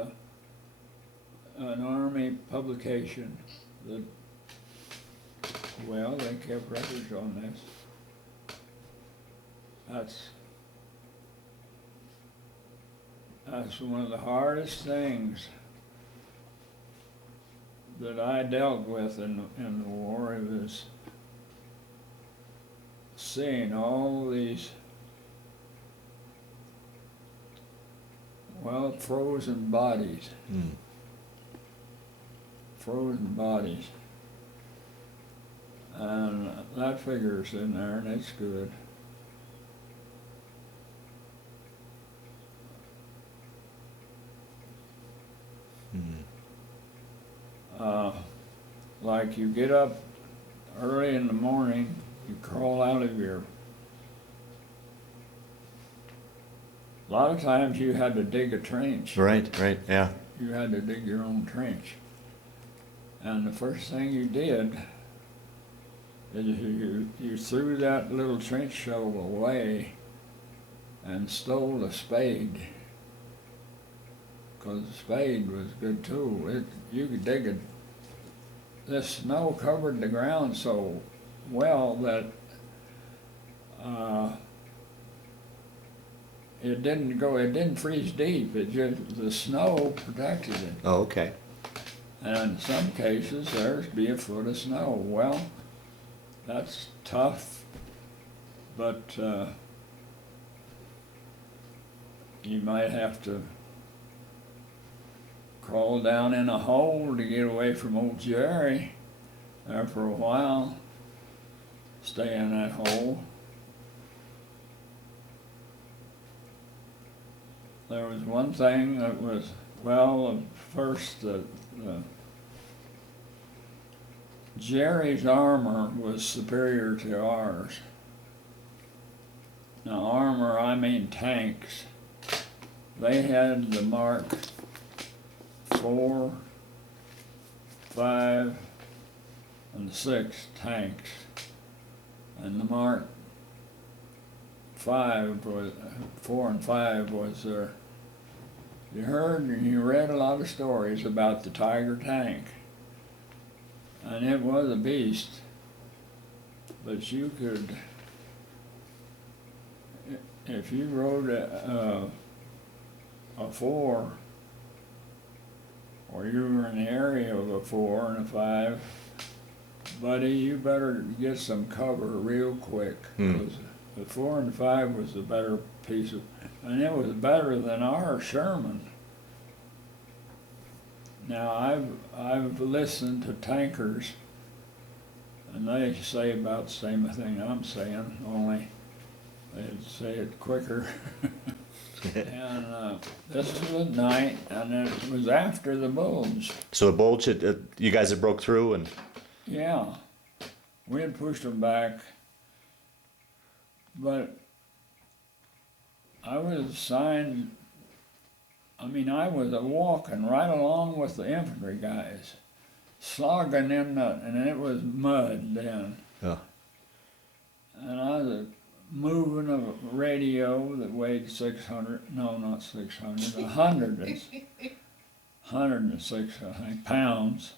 an Army publication that, well, they kept records on this. That's one of the hardest things that I dealt with in the war. It was seeing all these, well, frozen bodies. Frozen bodies. And that figure's in there, and it's good. Like you get up early in the morning, you crawl out of a lot of times you had to dig a trench. Right, yeah. You had to dig your own trench. And the first thing you did is you threw that little trench shovel away and stole a spade. Because the spade was a good tool. You could dig it. The snow covered the ground so well that it didn't freeze deep. It just, the snow protected it. Oh, okay. And in some cases, there's be a foot of snow. Well, that's tough, but you might have to crawl down in a hole to get away from old Jerry there for a while, stay in that hole. There was one thing that was, well, first Jerry's armor was superior to ours. Now armor, I mean tanks. They had the Mark 4, 5, and 6 tanks, and the Mark 5 was 4 and 5 was their. You heard and you read a lot of stories about the Tiger tank, and it was a beast. But you could, if you rode a 4. Or you were in the area of a 4 and a 5, buddy, you better get some cover real quick. Because the 4 and 5 was the better piece of, and it was better than our Sherman. Now, I've listened to tankers, and they say about the same thing I'm saying, only they say it quicker. And this was at night, and it was after the bulge. So the bulge, you guys had broke through, and Yeah, we had pushed them back, but I was assigned, I was walking right along with the infantry guys, slogging in and it was mud then. yeah. And I was moving a radio that weighed 600, no, not 600, 106, I think, pounds.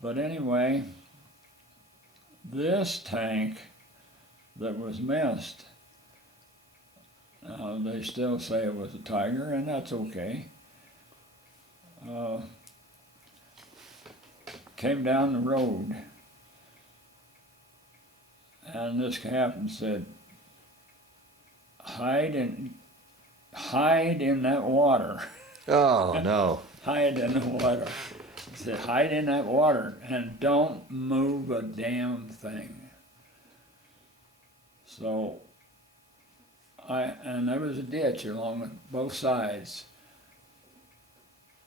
But anyway, this tank that was missed, they still say it was a Tiger, and that's okay. Came down the road, and this captain said, hide in that water. Oh no. Hide in the water. He said, hide in that water and don't move a damn thing. So and there was a ditch along both sides.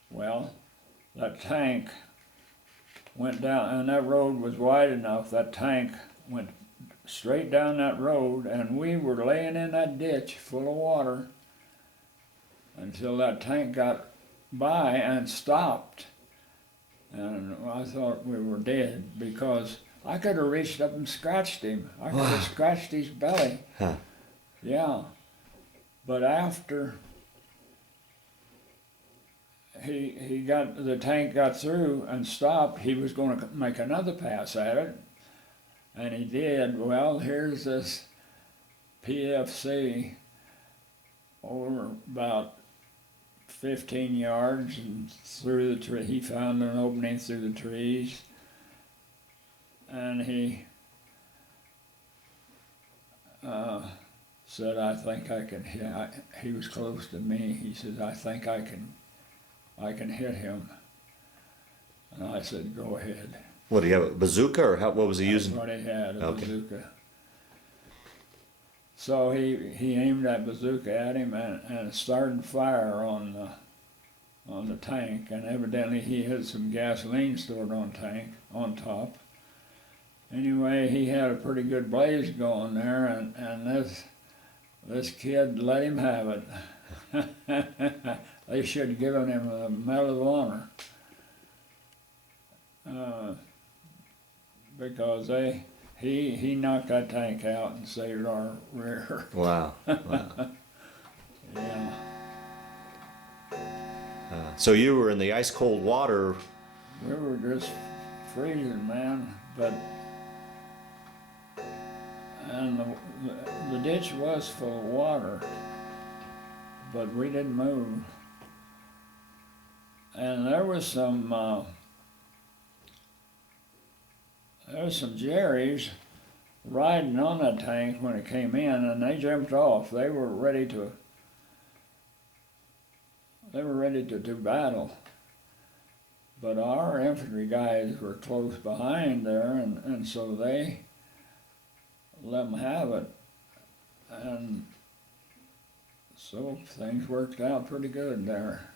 Well, that tank went down, and that road was wide enough, that tank went straight down that road, and we were laying in that ditch full of water until that tank got by and stopped. And I thought we were dead, because I could have reached up and scratched him. I could have scratched his belly. Huh. Yeah. But after the tank got through and stopped, he was going to make another pass at it. And he did. Well, here's this PFC over about 15 yards and through the tree. He found an opening through the trees, and he said, I think I can hit. He was close to me. He said, I think I can hit him. And I said, go ahead. What, do you have a bazooka, or what was he using? That's what he had, a Okay. bazooka. So he aimed that bazooka at him and started fire on the tank, and evidently he had some gasoline stored on top. Anyway, he had a pretty good blaze going there, and this kid let him have it. They should have given him a Medal of Honor. Because he knocked that tank out and saved our rear. Wow. Wow. Yeah. So you were in the ice cold water. We were just freezing, man, and the ditch was full of water, but we didn't move. And there was some Jerrys riding on that tank when it came in, and they jumped off. They were ready to do battle. But our infantry guys were close behind there, and so they let them have it. And so things worked out pretty good there.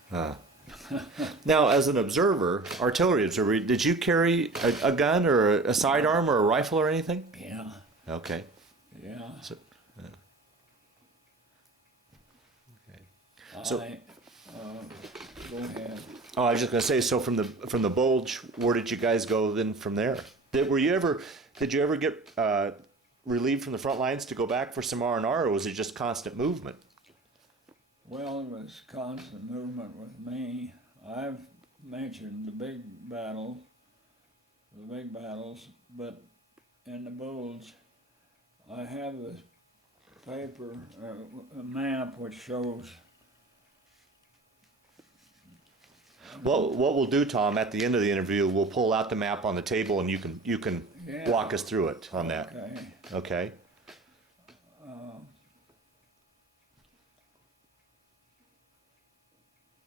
Now, as an observer, artillery observer, did you carry a gun or a sidearm or a rifle or anything? Yeah, Okay. yeah. So, okay. So- Go ahead. Oh, I was just gonna say. So from the bulge, where did you guys go then from there? Did you ever get relieved from the front lines to go back for some R&R, or was it just constant movement? Well, it was constant movement with me. I've mentioned the big battles, but in the bulge, I have this paper, a map which shows. Well, what we'll do, Tom, at the end of the interview, we'll pull out the map on the table, and you can Yeah. walk us through it on that. Okay. Okay.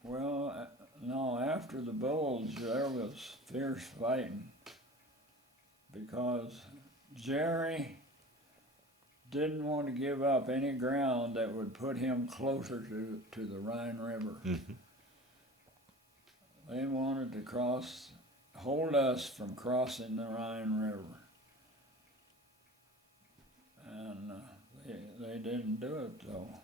Well, No, after the Bulge, there was fierce fighting because Jerry didn't want to give up any ground that would put him closer to the Rhine River. Mm-hmm. They wanted to hold us from crossing the Rhine River. And they didn't do it though.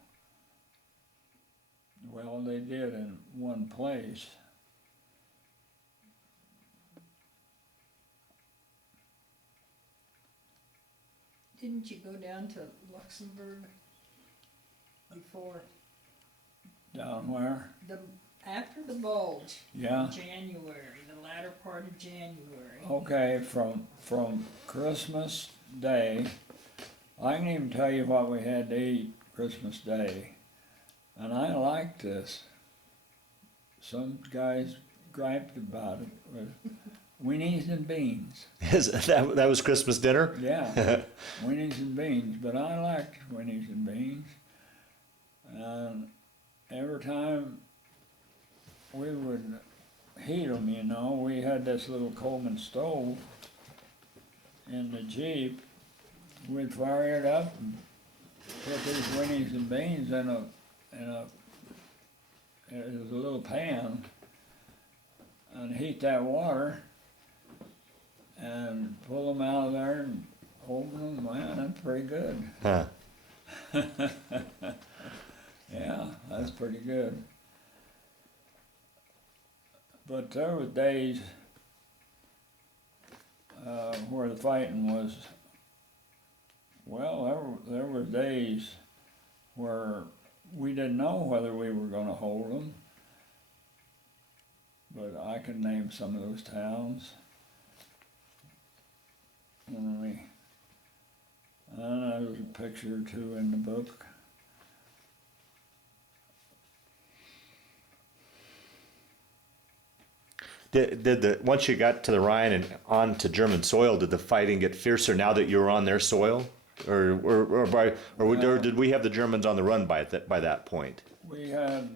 Well, they did in one place. Didn't you go down to Luxembourg before Down where? after the Bulge? Yeah. January, the latter part of January. Okay, from Christmas Day, I can even tell you what we had to eat Christmas Day. And I liked this. Some guys griped about it with weenies and beans. That was Christmas dinner? Yeah, weenies and beans, but I liked weenies and beans. And every time we would heat them, you know, we had this little Coleman stove in the Jeep. We'd fire it up and put these weenies and beans in a it was a little pan, and heat that water and pull them out of there and open them. Man, that's pretty good. Huh. Yeah, that's pretty good. But there were days where the fighting was, well, there were days where we didn't know whether we were going to hold them, but I can name some of those towns. And there's a picture or two in the book. Once you got to the Rhine and onto German soil, did the fighting get fiercer now that you were on their soil? Or did we have the Germans on the run by that point? We had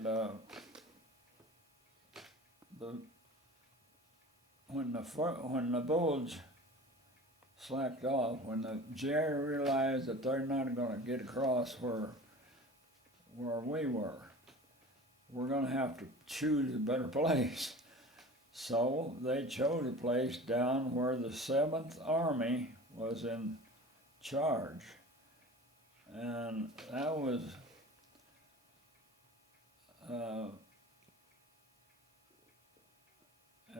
when the Bulge slacked off, when the Jerry realized that they're not going to get across where we were, we're going to have to choose a better place. So they chose a place down where the 7th Army was in charge, and that was in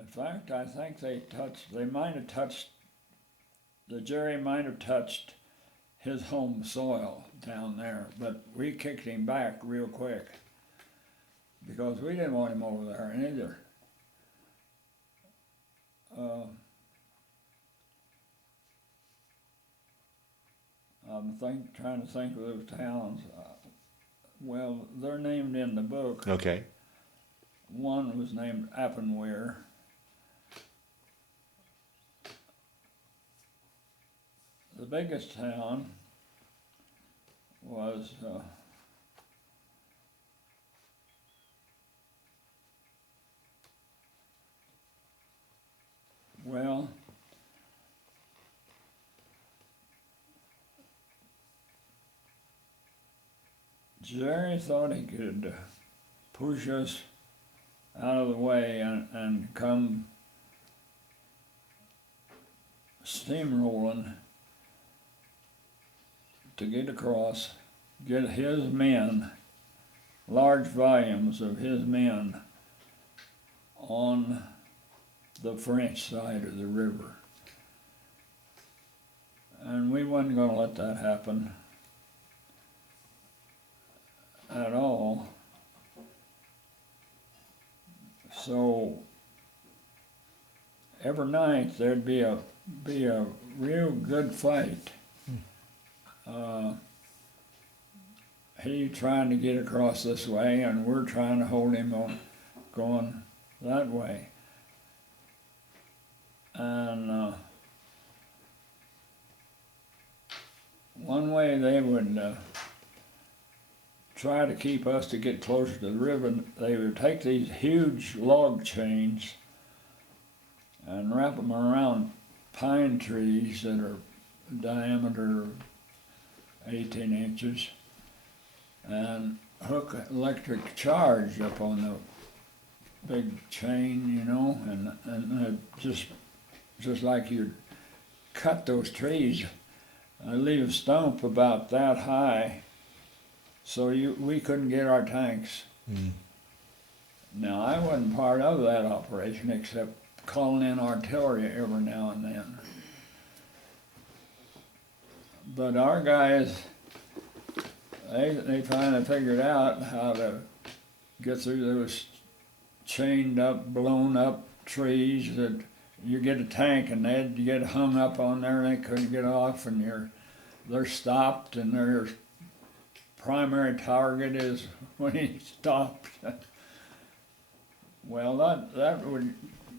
fact, I think the Jerry might have touched his home soil down there, but we kicked him back real quick because we didn't want him over there either. I'm trying to think of those towns. Well, they're named in the book. Okay. One was named Appenweir. The biggest town was well, Jerry thought he could push us out of the way and come steamrolling to get across, get his men, large volumes of his men on the French side of the river. And we wasn't going to let that happen at all. So every night there'd be a real good fight. He trying to get across this way, and we're trying to hold him on going that way. And one way they would try to keep us to get closer to the river, they would take these huge log chains and wrap them around pine trees that are diameter 18 inches and hook electric charge up on the big chain, you know, and just like you'd cut those trees, leave a stump about that high, so we couldn't get our tanks. Mm. Now I wasn't part of that operation except calling in artillery every now and then. But our guys, they finally figured out how to get through those chained up, blown up trees that you get a tank and they'd get hung up on there and they couldn't get off, and they're stopped, and their primary target is when he stopped. Well, that would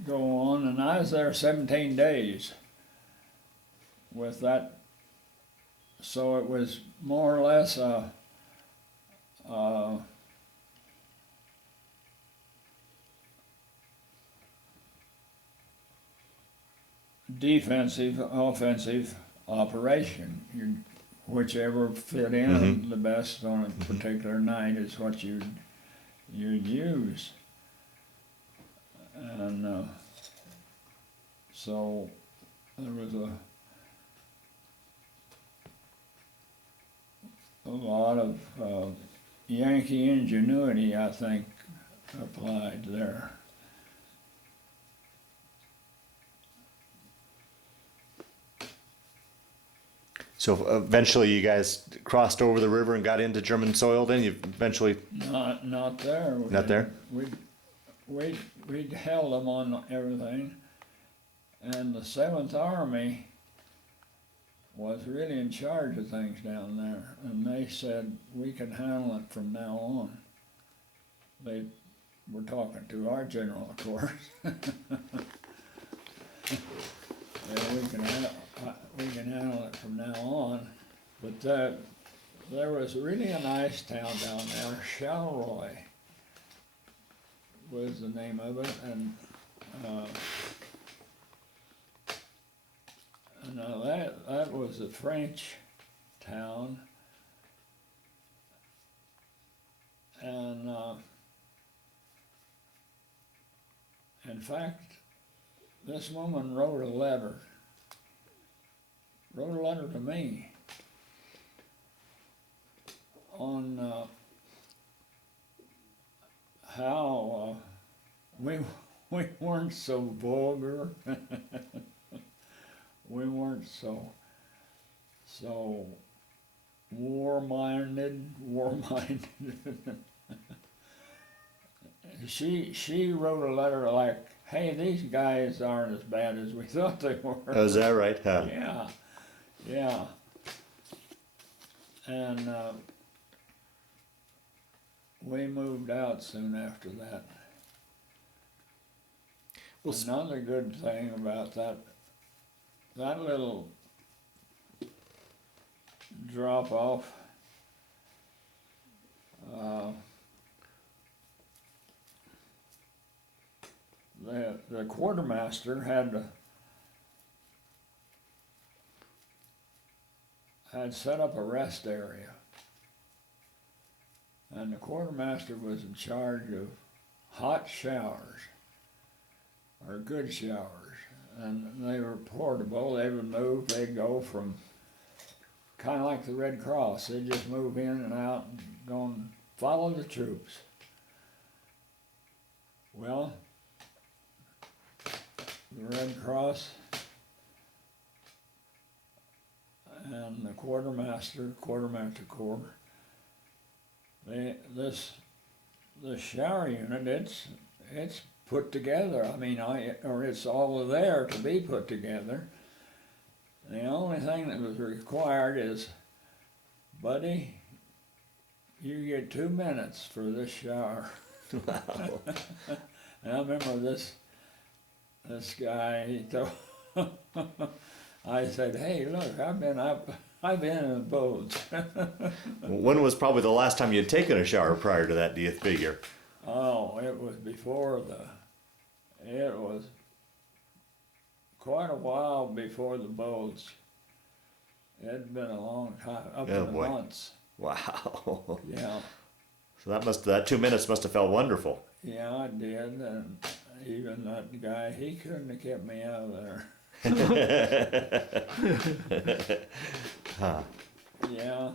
go on, and I was there 17 days with that. So it was more or less a defensive, offensive operation. Whichever fit in the best on a particular night is what you'd use. And so there was a lot of Yankee ingenuity, I think, applied there. So eventually you guys crossed over the river and got into German soil then? You eventually... Not there. Not there? We'd held them on everything, and the 7th Army was really in charge of things down there, and they said we can handle it from now on. They were talking to our general, of course. Yeah, we can handle it from now on. But there was really a nice town down there, Charleroi was the name of it, and now that was a French town, and in fact, this woman wrote a letter to me on how we weren't so vulgar, we weren't so war-minded. She wrote a letter like, "Hey, these guys aren't as bad as we thought they were." Oh, is that right? Huh? Yeah. And we moved out soon after that. Well, another good thing about that little drop off, the quartermaster had set up a rest area, and the quartermaster was in charge of hot showers, or good showers, and they were portable. They would move, they'd go from, kind of like the Red Cross, they'd just move in and out and go and follow the troops. Well, the Red Cross and the quartermaster corps, this shower unit, it's put together. I mean, or it's all there to be put together. The only thing that was required is, buddy, you get 2 minutes for this shower. Wow. And I remember this guy, he told, I said, "Hey, look, I've been up I've been in boats. When was probably the last time you'd taken a shower prior to that, do you figure? Oh, it was it was quite a while before the boats. It'd been a long time, up Oh, to boy. months. Wow. Yeah, So that 2 minutes must have felt wonderful. yeah, I did, and even that guy, he couldn't have kept me out of there. Huh. Yeah.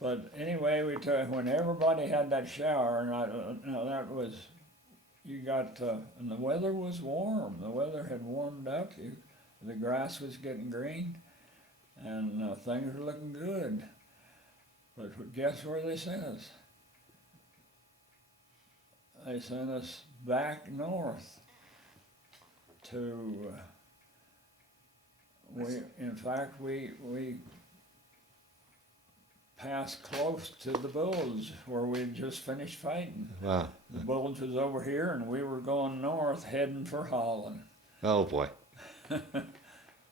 But anyway, when everybody had that shower, and that was, you got, and the weather was warm. The weather had warmed up. The grass was getting green, and things were looking good. But guess where they sent us? They sent us back north to. In fact, we passed close to the bulge where we'd just finished fighting. Wow. The bulge was over here, and we were going north, heading for Holland. Oh boy.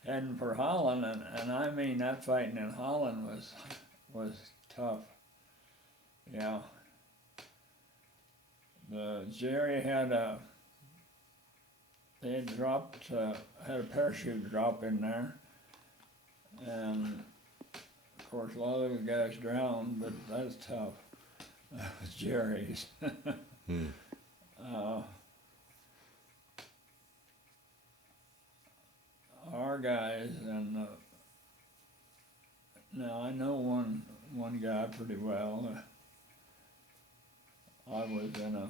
Heading for Holland, and I mean that fighting in Holland was tough. Yeah. Jerry had they had dropped, had a parachute drop in there, and of course a lot of those guys drowned, but that's tough. That was Jerry's. Hmm. Our guys, and now I know one guy pretty well. I was in a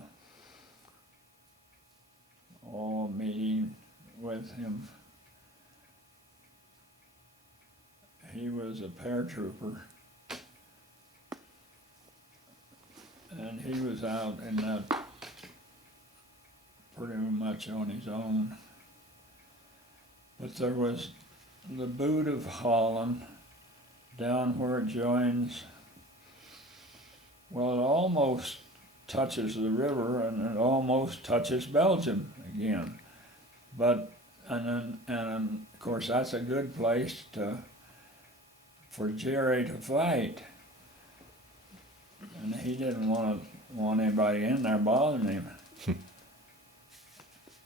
meeting with him. He was a paratrooper, and he was out in that pretty much on his own. But there was the boot of Holland down where it joins, well, it almost touches the river, and it almost touches Belgium again. But and of course that's a good place for Jerry to fight, and he didn't want anybody in there bothering him.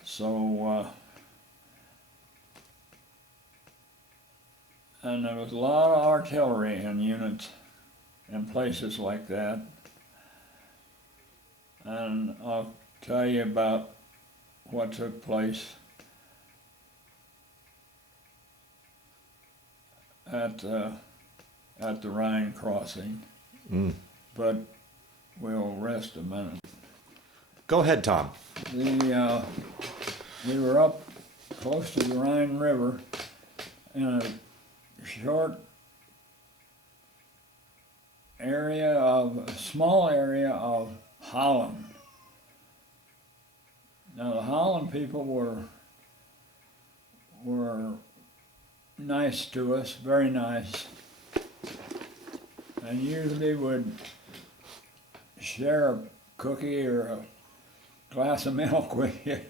So and there was a lot of artillery and units in places like that. And I'll tell you about what took place at the Rhine crossing. Mm. But we'll rest a minute. Go ahead, Tom. We were up close to the Rhine River in a short area a small area of Holland. Now the Holland people were nice to us, very nice, and usually would share a cookie or a glass of milk with you.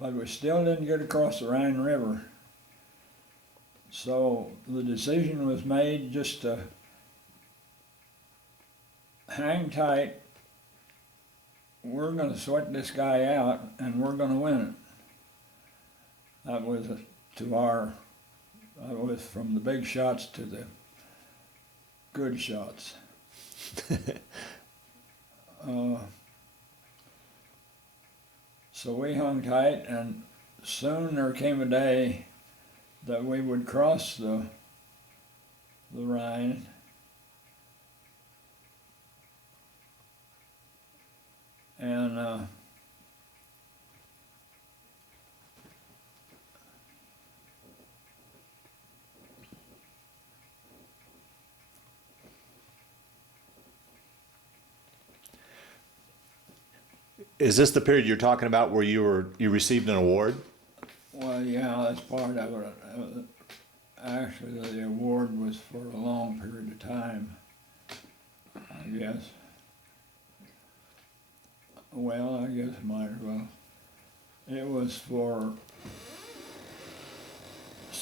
But we still didn't get across the Rhine River. So the decision was made just to hang tight. We're going to sweat this guy out, and we're going to win it. That was that was from the big shots to the good shots. So we hung tight, and soon there came a day that we would cross the Rhine. And Is this the period you're talking about where you received an award? well, yeah, that's part of it. Actually, the award was for a long period of time, I guess. Well, I guess might as well. It was for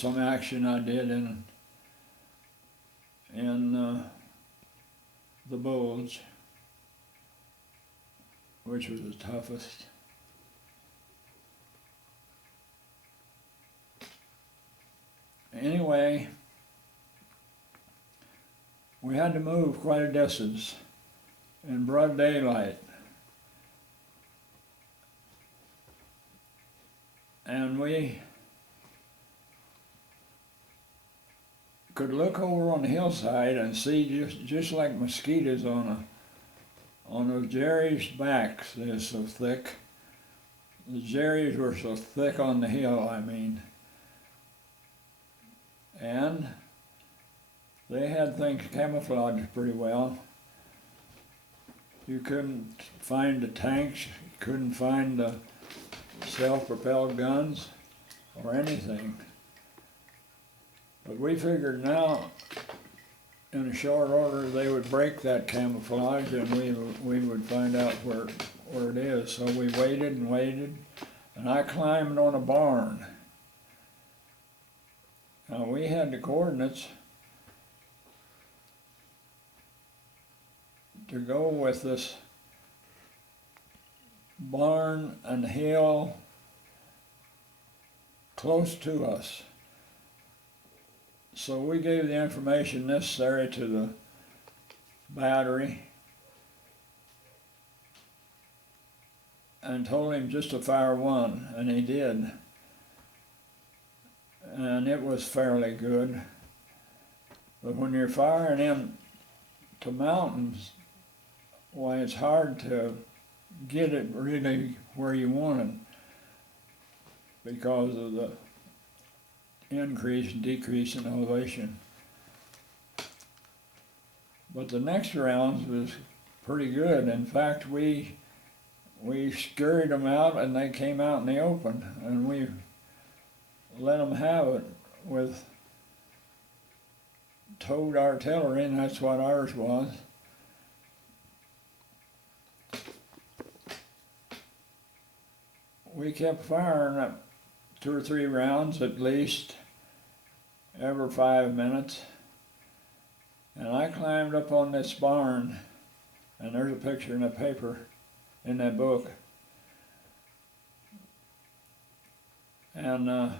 some action I did in the Bulge, which was the toughest. Anyway, we had to move quite a distance in broad daylight. And we could look over on the hillside and see just like mosquitoes on those Jerry's backs. They're so thick. The Jerry's were so thick on the hill, I mean. And they had things camouflaged pretty well. You couldn't find the tanks, you couldn't find the self-propelled guns or anything. But we figured now, in a short order, they would break that camouflage and we would find out where it is. So we waited and waited, and I climbed on a barn. Now we had the coordinates to go with this barn and hill close to us. So we gave the information necessary to the battery and told him just to fire one, and he did. And it was fairly good. But when you're firing into mountains, why, it's hard to get it really where you want it because of the increase and decrease in elevation. But the next rounds was pretty good. In fact, we scurried them out and they came out in the open, and we let them have it with towed artillery, and that's what ours was. We kept firing up 2 or 3 rounds at least every 5 minutes. And I climbed up on this barn, and there's a picture in the paper, in that book. And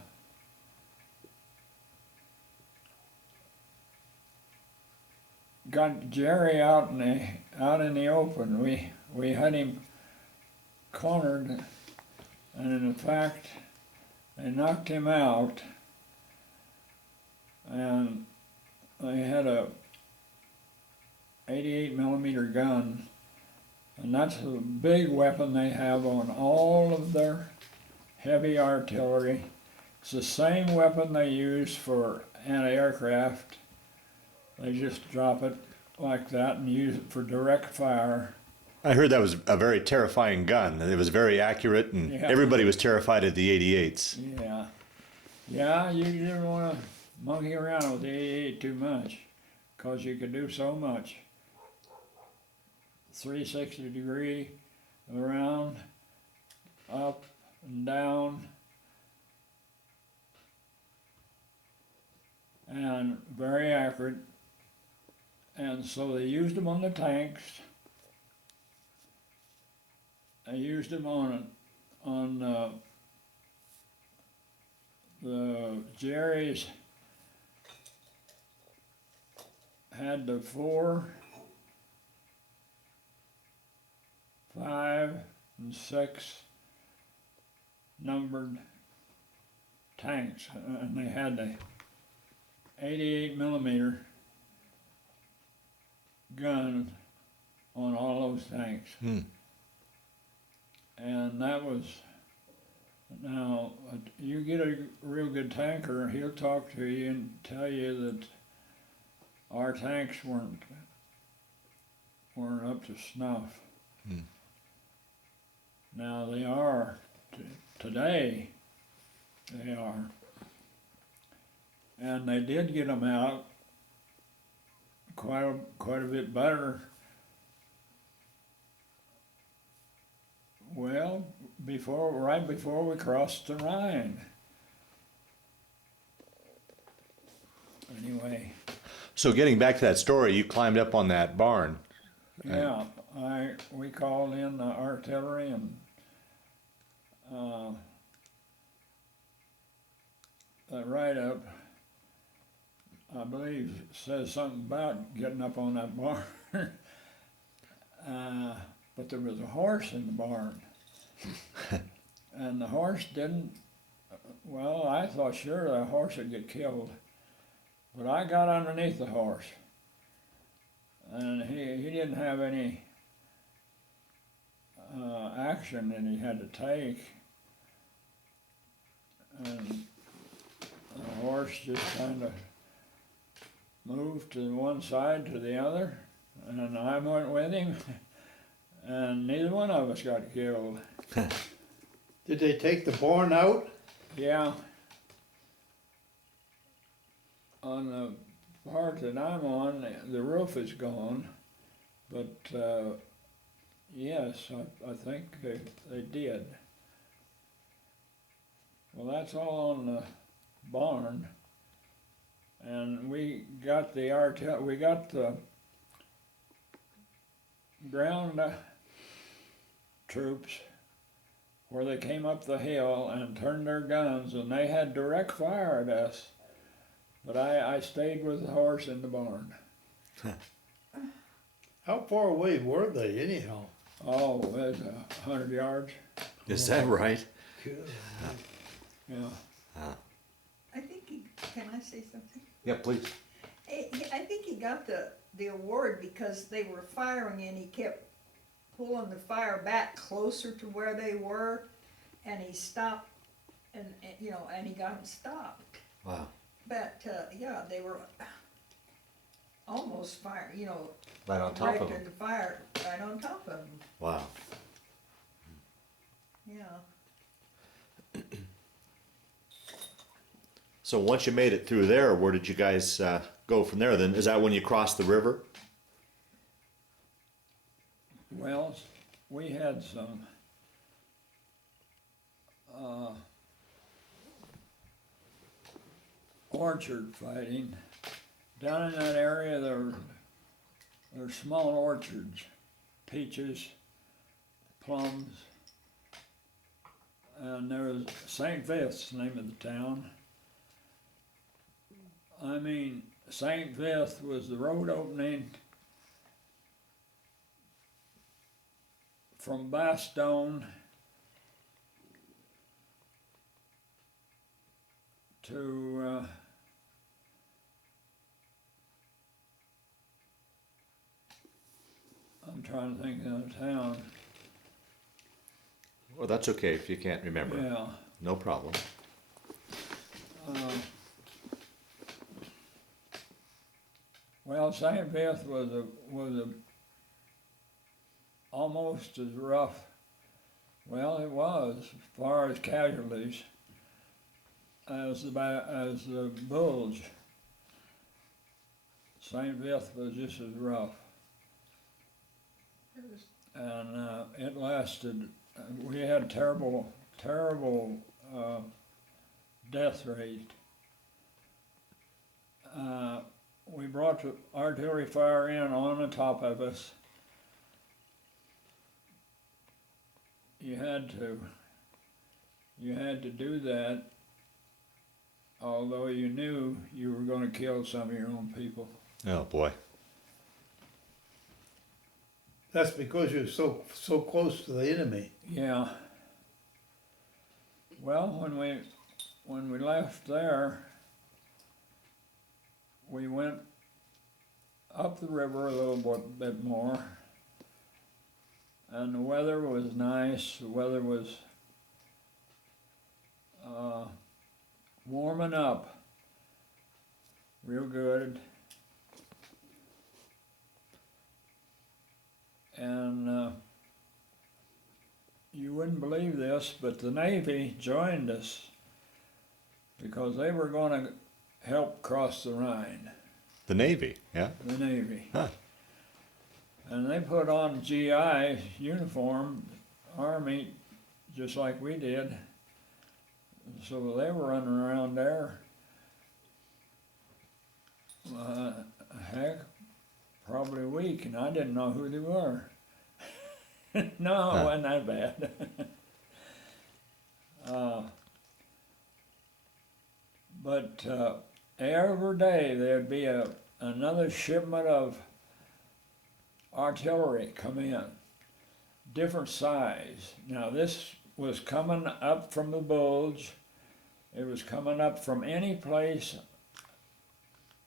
got Jerry out in the open. We had him cornered, and in fact, they knocked him out, and they had a 88 millimeter gun, and that's the big weapon they have on all of their heavy artillery. It's the same weapon they use for anti-aircraft. They just drop it like that and use it for direct fire. I heard that was a very terrifying gun. It was very accurate, and everybody was terrified of the 88s. Yeah. Yeah, you didn't want to monkey around with the 88 too much, because you could do so much. 360-degree around, up and down, and very accurate. And so they used them on the tanks. They used them on the Jerry's. Had the 4, 5, and 6 numbered tanks, and they had the 88 millimeter gun on all those tanks. And that was, now you get a real good tanker, he'll talk to you and tell you that our tanks weren't up to snuff. Now they are, today they are. And they did get them out quite a bit better. Well, right before we crossed the Rhine. So getting back to that story, you climbed up on that barn. Yeah, we called in the artillery and that write-up, I believe, says something about getting up on that barn. But there was a horse in the barn. And the horse didn't, well, I thought sure the horse would get killed. But I got underneath the horse. And he didn't have any action that he had to take. And the horse just kind of moved to one side to the other, and I went with him, and neither one of us got killed. Did they take the barn out? Yeah. On the part that I'm on, the roof is gone, but yes, I think they did. Well, that's all on the barn, and we got the ground troops where they came up the hill and turned their guns, and they had direct fire at us. But I stayed with the horse in the barn. How far away were they anyhow? Oh, it's 100 yards. Is that right? Yeah. I think can I say something? Yeah, please. I think he got the award because they were firing and he kept pulling the fire back closer to where they were, and he stopped, and he got them stopped. Wow. But yeah, they were almost fire, Right on top of directed them. the fire right on top of them. Wow. Yeah. So once you made it through there, where did you guys go from there then? Is that when you crossed the river? Well, we had some orchard fighting. Down in that area there's small orchards, peaches, plums, and there was St. Vith's, the name of the town. I mean, St. Vith was the road opening from Bastogne to I'm trying to think of the town. Well, that's okay if you can't remember. Yeah. No problem. Well, St. Vith was almost as rough. Well, it was as far as casualties as the Bulge. St. Vith was just as rough, and it lasted. We had terrible death rate. We brought the artillery fire in on the top of us. You had to do that, although you knew you were going to kill some of your own people. Oh boy. That's because you're so close to the enemy. Yeah. Well, when we left there, we went up the river a little bit more, and the weather was nice. The weather was warming up real good. And you wouldn't believe this, but the Navy joined us because they were going to help cross the Rhine. The Navy, yeah? The Navy. Huh. And they put on GI uniform, Army, just like we did. So they were running around there. heck, probably a week, and I didn't know who they were. No, it wasn't that bad. But every day there'd be another shipment of artillery come in, different size. Now this was coming up from the Bulge. It was coming up from any place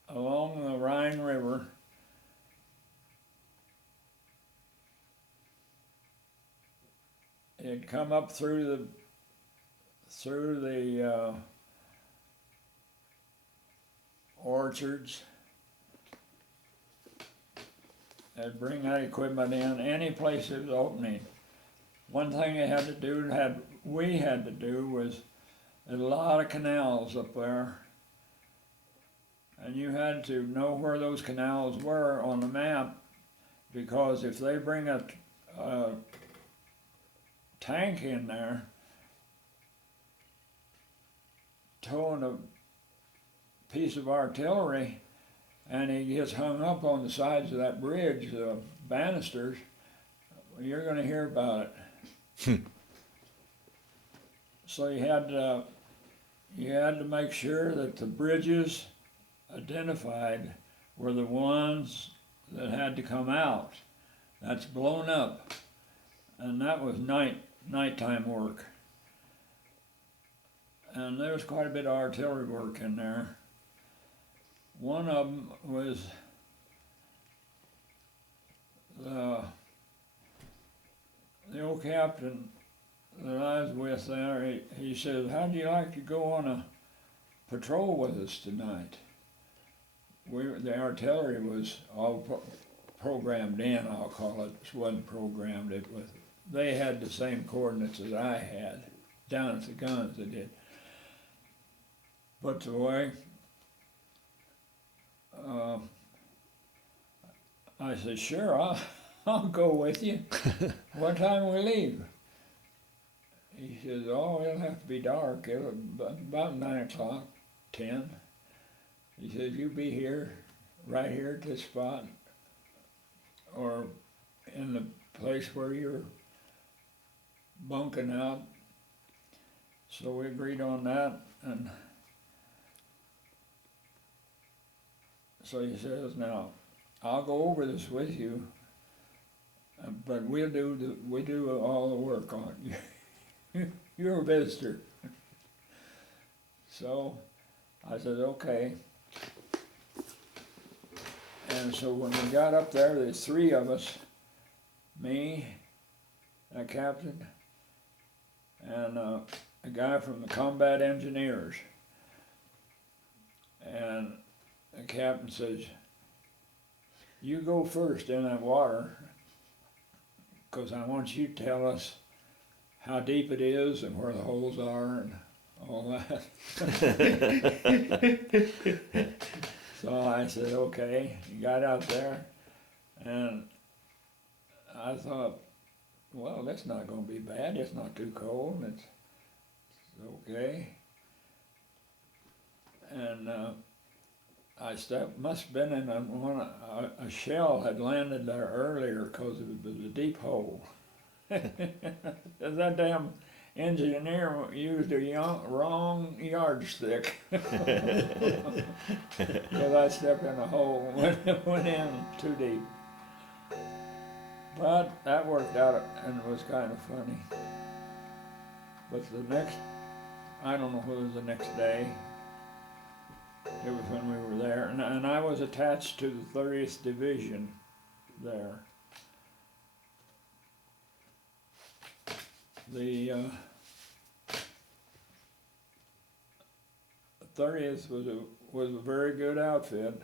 along the Rhine River. It'd come up through the orchards. They'd bring that equipment in any place it was opening. One thing they had to do, we had to do, was there's a lot of canals up there, and you had to know where those canals were on the map, because if they bring a tank in there towing a piece of artillery, and he gets hung up on the sides of that bridge, the banisters, you're going to hear about it. So you had to make sure that the bridges identified were the ones that had to come out. That's blown up, and that was nighttime work. And there was quite a bit of artillery work in there. One of them was the old captain that I was with there. He said, "How'd you like to go on a patrol with us tonight?" The artillery was all programmed in, I'll call it. It wasn't programmed. They had the same coordinates as I had down at the guns. They did. But the way I said, "Sure, I'll go with you. What time we leave?" He says, "Oh, it'll have to be dark. It'll about 9 o'clock, 10. He says, "You be here, right here at this spot, or in the place where you're bunking out." So we agreed on that, and so he says, "Now, I'll go over this with you, but we do all the work on it. You're a visitor." So I said, "Okay." And so when we got up there, there's 3 of us, me, a captain, and a guy from the combat engineers. And the captain says, "You go first in that water, because I want you to tell us how deep it is and where the holes are and all that." So I said, "Okay." He got out there, and I thought, well, that's not going to be bad. It's not too cold. It's okay. And I must have been in a shell had landed there earlier, because it was a deep hole. That damn engineer used a wrong yardstick. Because I stepped in a hole and went in too deep. But that worked out, and it was kind of funny. But I don't know whether it was the next day, it was when we were there, and I was attached to the 30th Division there. The 30th was a very good outfit,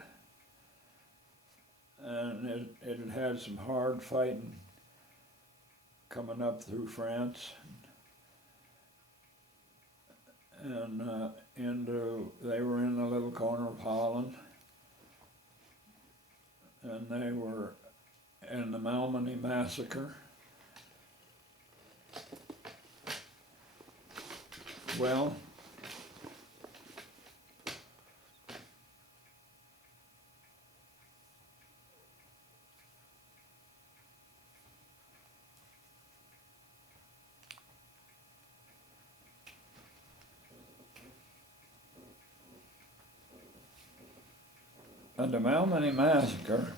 and it had some hard fighting coming up through France, and they were in the little corner of Holland, and they were in the Malmedy massacre. Well, the Malmedy Massacre,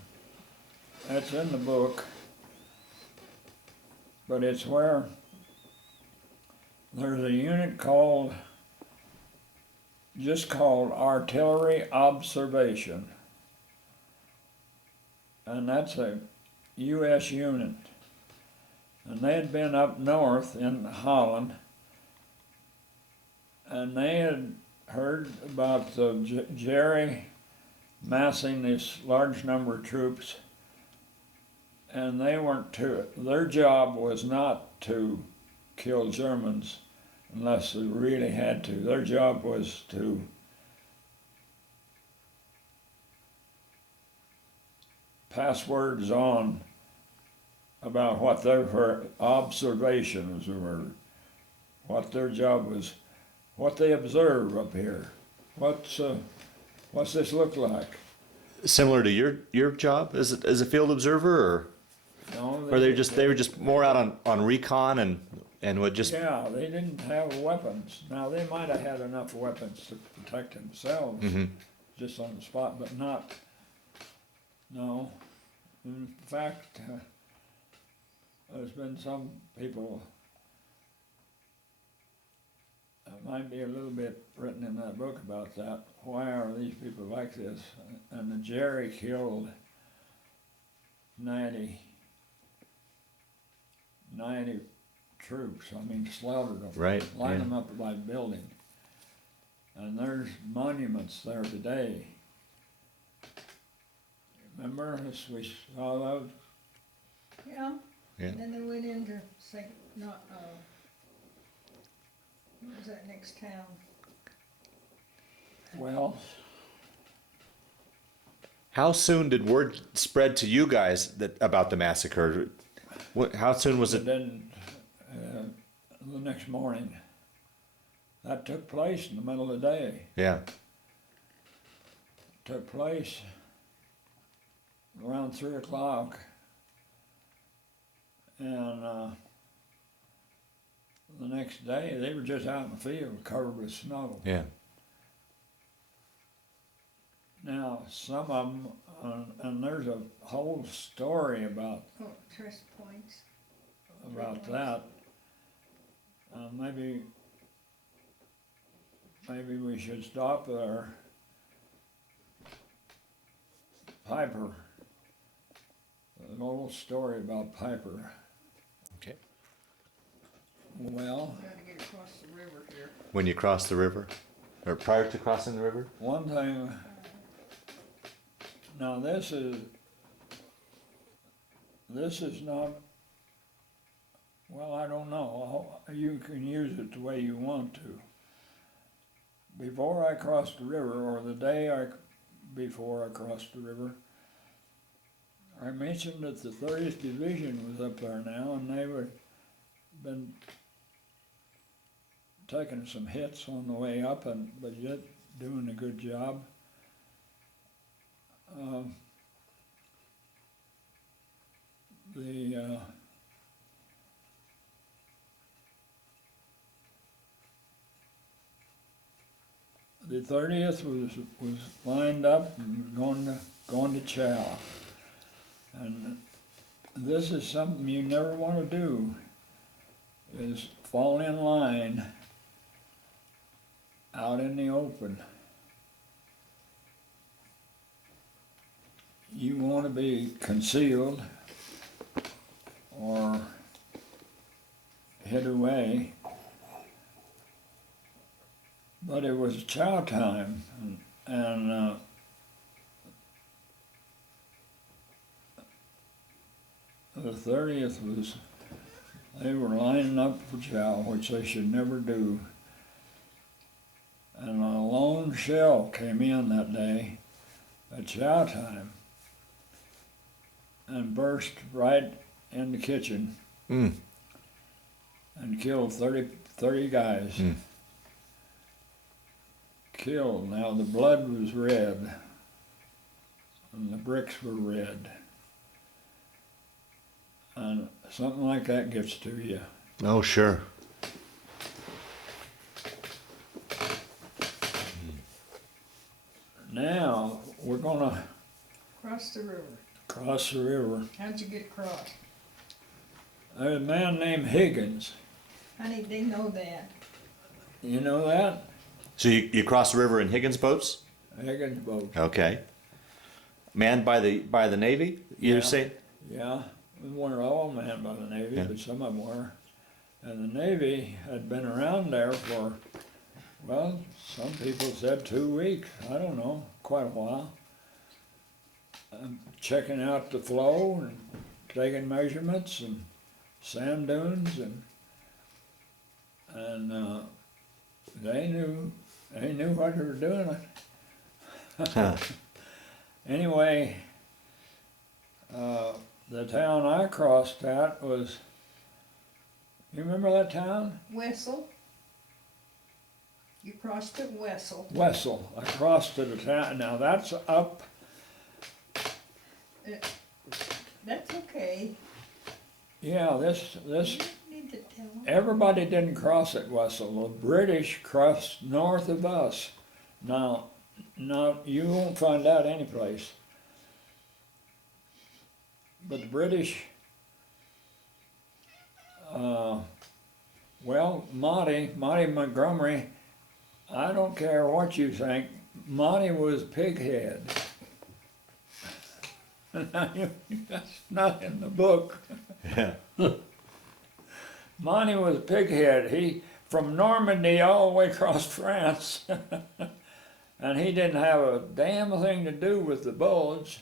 that's in the book, but it's where there's a unit just called Artillery Observation. And that's a U.S. unit. And they had been up north in Holland, and they had heard about the Jerry massing this large number of troops, and they weren't their job was not to kill Germans unless they really had to. Their job was to pass words on about what their observations were, what their job was, what they observe up here. What's this look like? Similar to your job as a field observer, or No, they were just more out on recon and would just Yeah, they didn't have weapons. Now, they might have had enough weapons to protect themselves, just on the spot, but not, no. In fact, there's been some people, might be a little bit written in that book about that. Why are these people like this? And the Jerry killed 90 troops. I mean, slaughtered them. Right, Lined yeah. them up by building. And there's monuments there today. Remember, as we saw those? Yeah. Yeah. And then they went into what was that next town? Well, How soon did word spread to you guys about the massacre? How soon was it? then the next morning, that took place in the middle of the day. Yeah. Took place around 3 o'clock, and the next day they were just out in the field covered with snow. Yeah. Now, some of them, and there's a whole story about Oh, Trust Points. that. Maybe we should stop there. Piper. An old story about Piper. Okay. Well, We gotta get across the river here. When you crossed the river, or prior to crossing the river? one thing, now this is not, well, I don't know. You can use it the way you want to. Before I crossed the river, or the day before I crossed the river, I mentioned that the 30th Division was up there now, and they were been taking some hits on the way up, but yet doing a good job. The 30th was lined up and going to chow, and this is something you never want to do, is fall in line out in the open. You want to be concealed or hid away. But it was chow time, and the 30th was, they were lining up for chow, which they should never do. And a lone shell came in that day at chow time and burst right in the kitchen and killed 30 guys. Killed. Now the blood was red and the bricks were red, and something like that gets to you. Oh, sure. Now, we're gonna Cross the river. cross the river. How'd you get across? There's a man named Higgins. Honey, they know that. You know that? So you cross the river in Higgins boats? Higgins boat. Okay. Manned by the Navy, you Yeah. say? Yeah, we weren't all manned by the Navy, Yeah. but some of them were. And the Navy had been around there for, well, some people said 2 weeks. I don't know, quite a while. Checking out the flow and taking measurements and sand dunes and they knew what they were doing. Huh. Anyway, the town I crossed at was, you remember that town? Wessel. You crossed at Wessel. Wessel. I crossed to the town, now that's up, That's okay. yeah, this, You don't need to tell them. everybody didn't cross at Wessel. The British crossed north of us. Now, you won't find that anyplace. But the British, well, Monty Montgomery, I don't care what you think, Monty was pighead. That's not in the book. Yeah. Monty was pighead. He, from Normandy all the way across France. And he didn't have a damn thing to do with the bullets.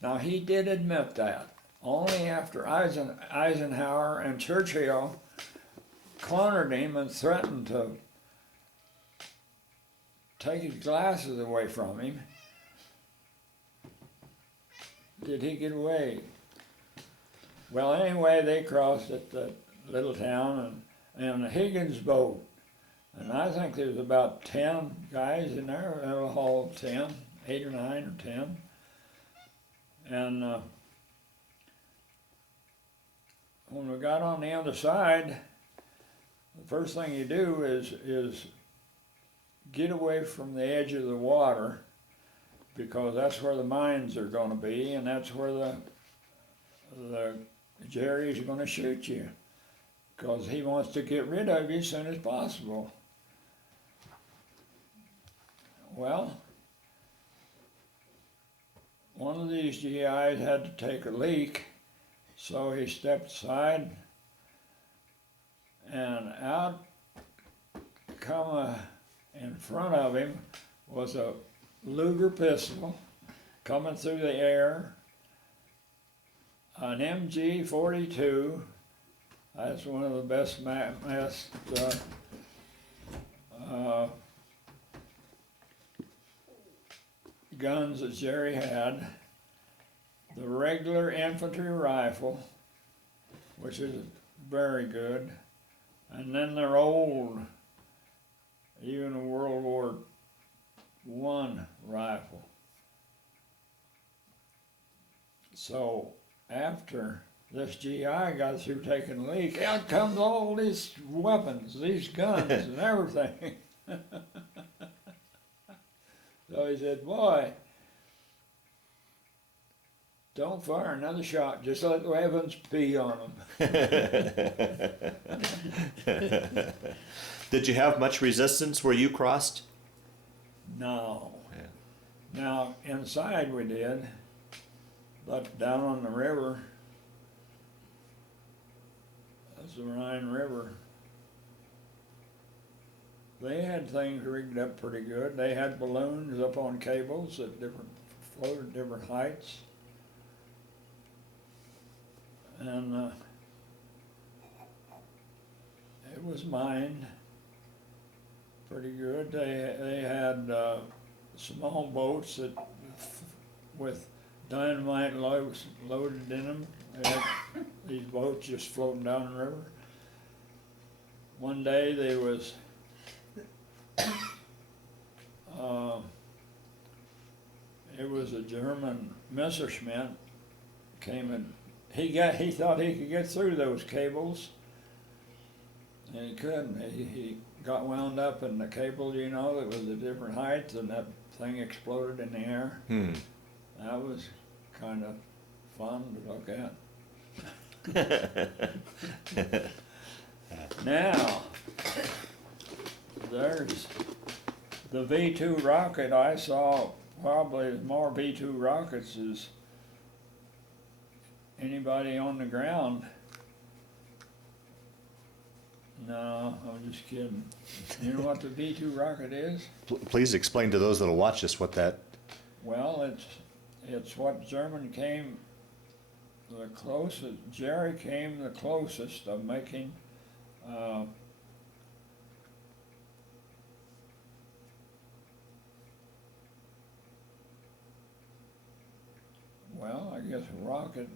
Now he did admit that. Only after Eisenhower and Churchill cornered him and threatened to take his glasses away from him, did he get away. Well, anyway, they crossed at the little town and the Higgins boat. And I think there's about 10 guys in there, that'll haul 10, 8 or 9 or 10. And when we got on the other side, the first thing you do is get away from the edge of the water, because that's where the mines are gonna be, and that's where the Jerry's gonna shoot you, because he wants to get rid of you as soon as possible. Well, one of these GIs had to take a leak, so he stepped aside, and out in front of him was a Luger pistol coming through the air, an MG-42. That's one of the best guns that Jerry had. The regular infantry rifle, which is very good, and then their old, even a World War I rifle. So after this GI got through taking a leak, out comes all these weapons, these guns and everything. So he said, boy, don't fire another shot, just let the weapons pee on them. Did you have much resistance where you crossed? No. Yeah. Now, inside we did, but down on the river, that's the Rhine River, they had things rigged up pretty good. They had balloons up on cables that floated at different heights. And it was mined pretty good. They had small boats that with dynamite loaded in them. They had these boats just floating down the river. One day there was it was a German Messerschmitt came and he thought he could get through those cables, And he couldn't, he got wound up in the cable, you know, that was at different heights, and that thing exploded in the air. That was kind of fun to look at. Now, there's the V2 rocket. I saw probably more V2 rockets as anybody on the ground. No, I'm just kidding. You know what the V2 rocket is? Please explain to those that'll watch this what that. Well, it's what German came the closest, Jerry came the closest of making well, I guess a rocket.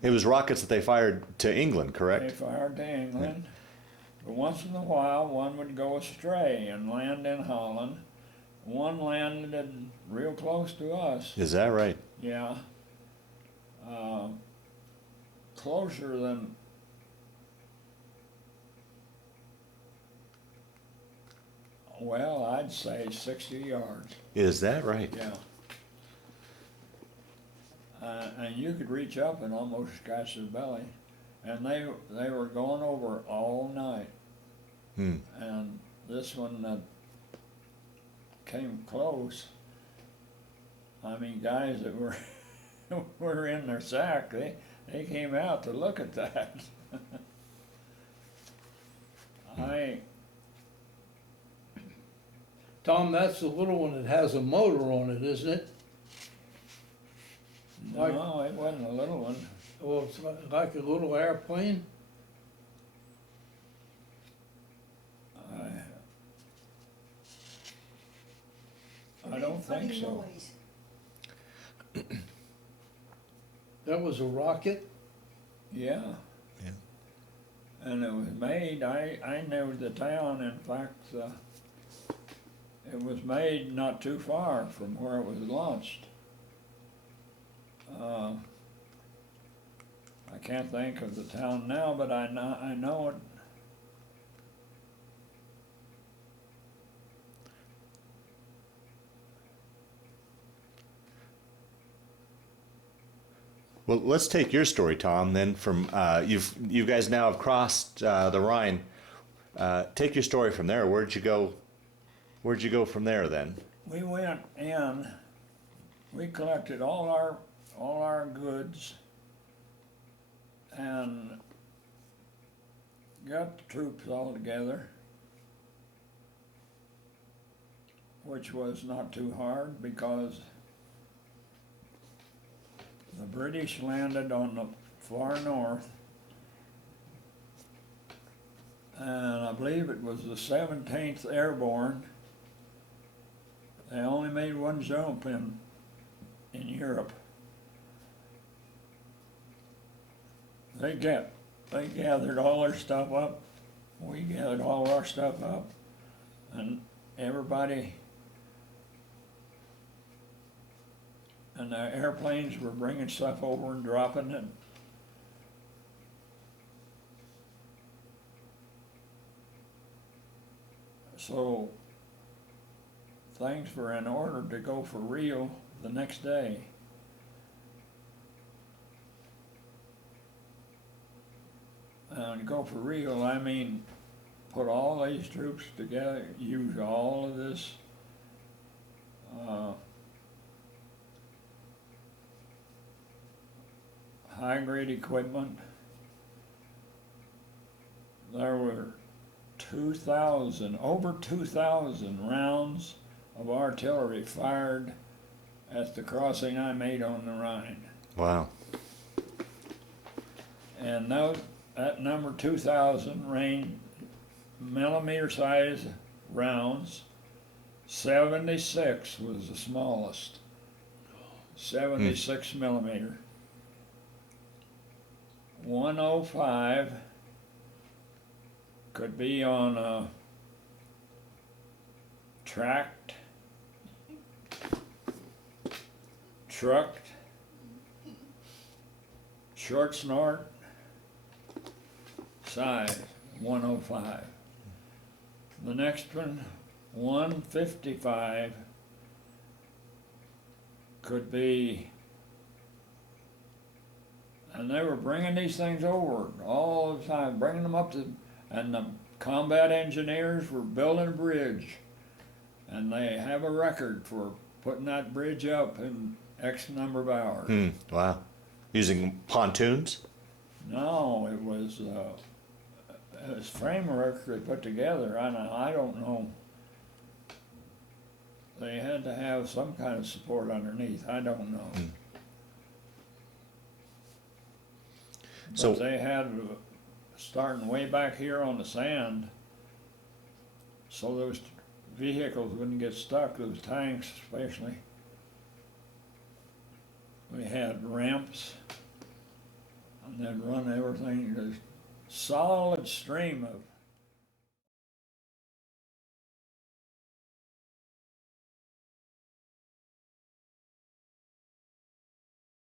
It was rockets that they fired to England, They correct? fired to England, but once in a while one would go astray and land in Holland. One landed real close to us. Is that right? Yeah. Closer than, well, I'd say 60 yards. Is that right? Yeah. And you could reach up and almost scratch their belly. And they were going over all night. And this one that came close, I mean, guys that were were in their sack, they came out to look at that. Tom, that's the little one that has a motor on it, isn't it? No, it wasn't a little one. Well, it's like a little airplane? I don't think Funny so. noise. That was a rocket? Yeah. Yeah. And it was made, I knew the town, in fact, it was made not too far from where it was launched. I can't think of the town now, but I know it. Well, let's take your story, Tom. Then from you guys now have crossed the Rhine. Take your story from there. Where'd you go? Where'd you go from there then? We went in, we collected all our goods and got the troops all together, which was not too hard because the British landed on the far north, and I believe it was the 17th Airborne. They only made one jump in Europe. They gathered all their stuff up. We gathered all our stuff up, and everybody, and the airplanes were bringing stuff over and dropping it. So things were in order to go for real the next day. And to go for real, I mean, put all these troops together, use all of this high-grade equipment. There were over 2,000 rounds of artillery fired at the crossing I made on the Rhine. Wow. And that number 2,000 range millimeter size rounds. 76 was the smallest. 76 millimeter. 105 could be on a tracked, trucked, short snort, size, 105. The next one, 155, could be, and they were bringing these things over all the time, bringing them up to, and the combat engineers were building a bridge. And they have a record for putting that bridge up in X number of hours. Wow. Using pontoons? No, it was framework they put together. I don't know. They had to have some kind of support underneath. I don't know. But So- they had, starting way back here on the sand, so those vehicles wouldn't get stuck, those tanks especially. We had ramps, and they'd run everything, there's solid stream of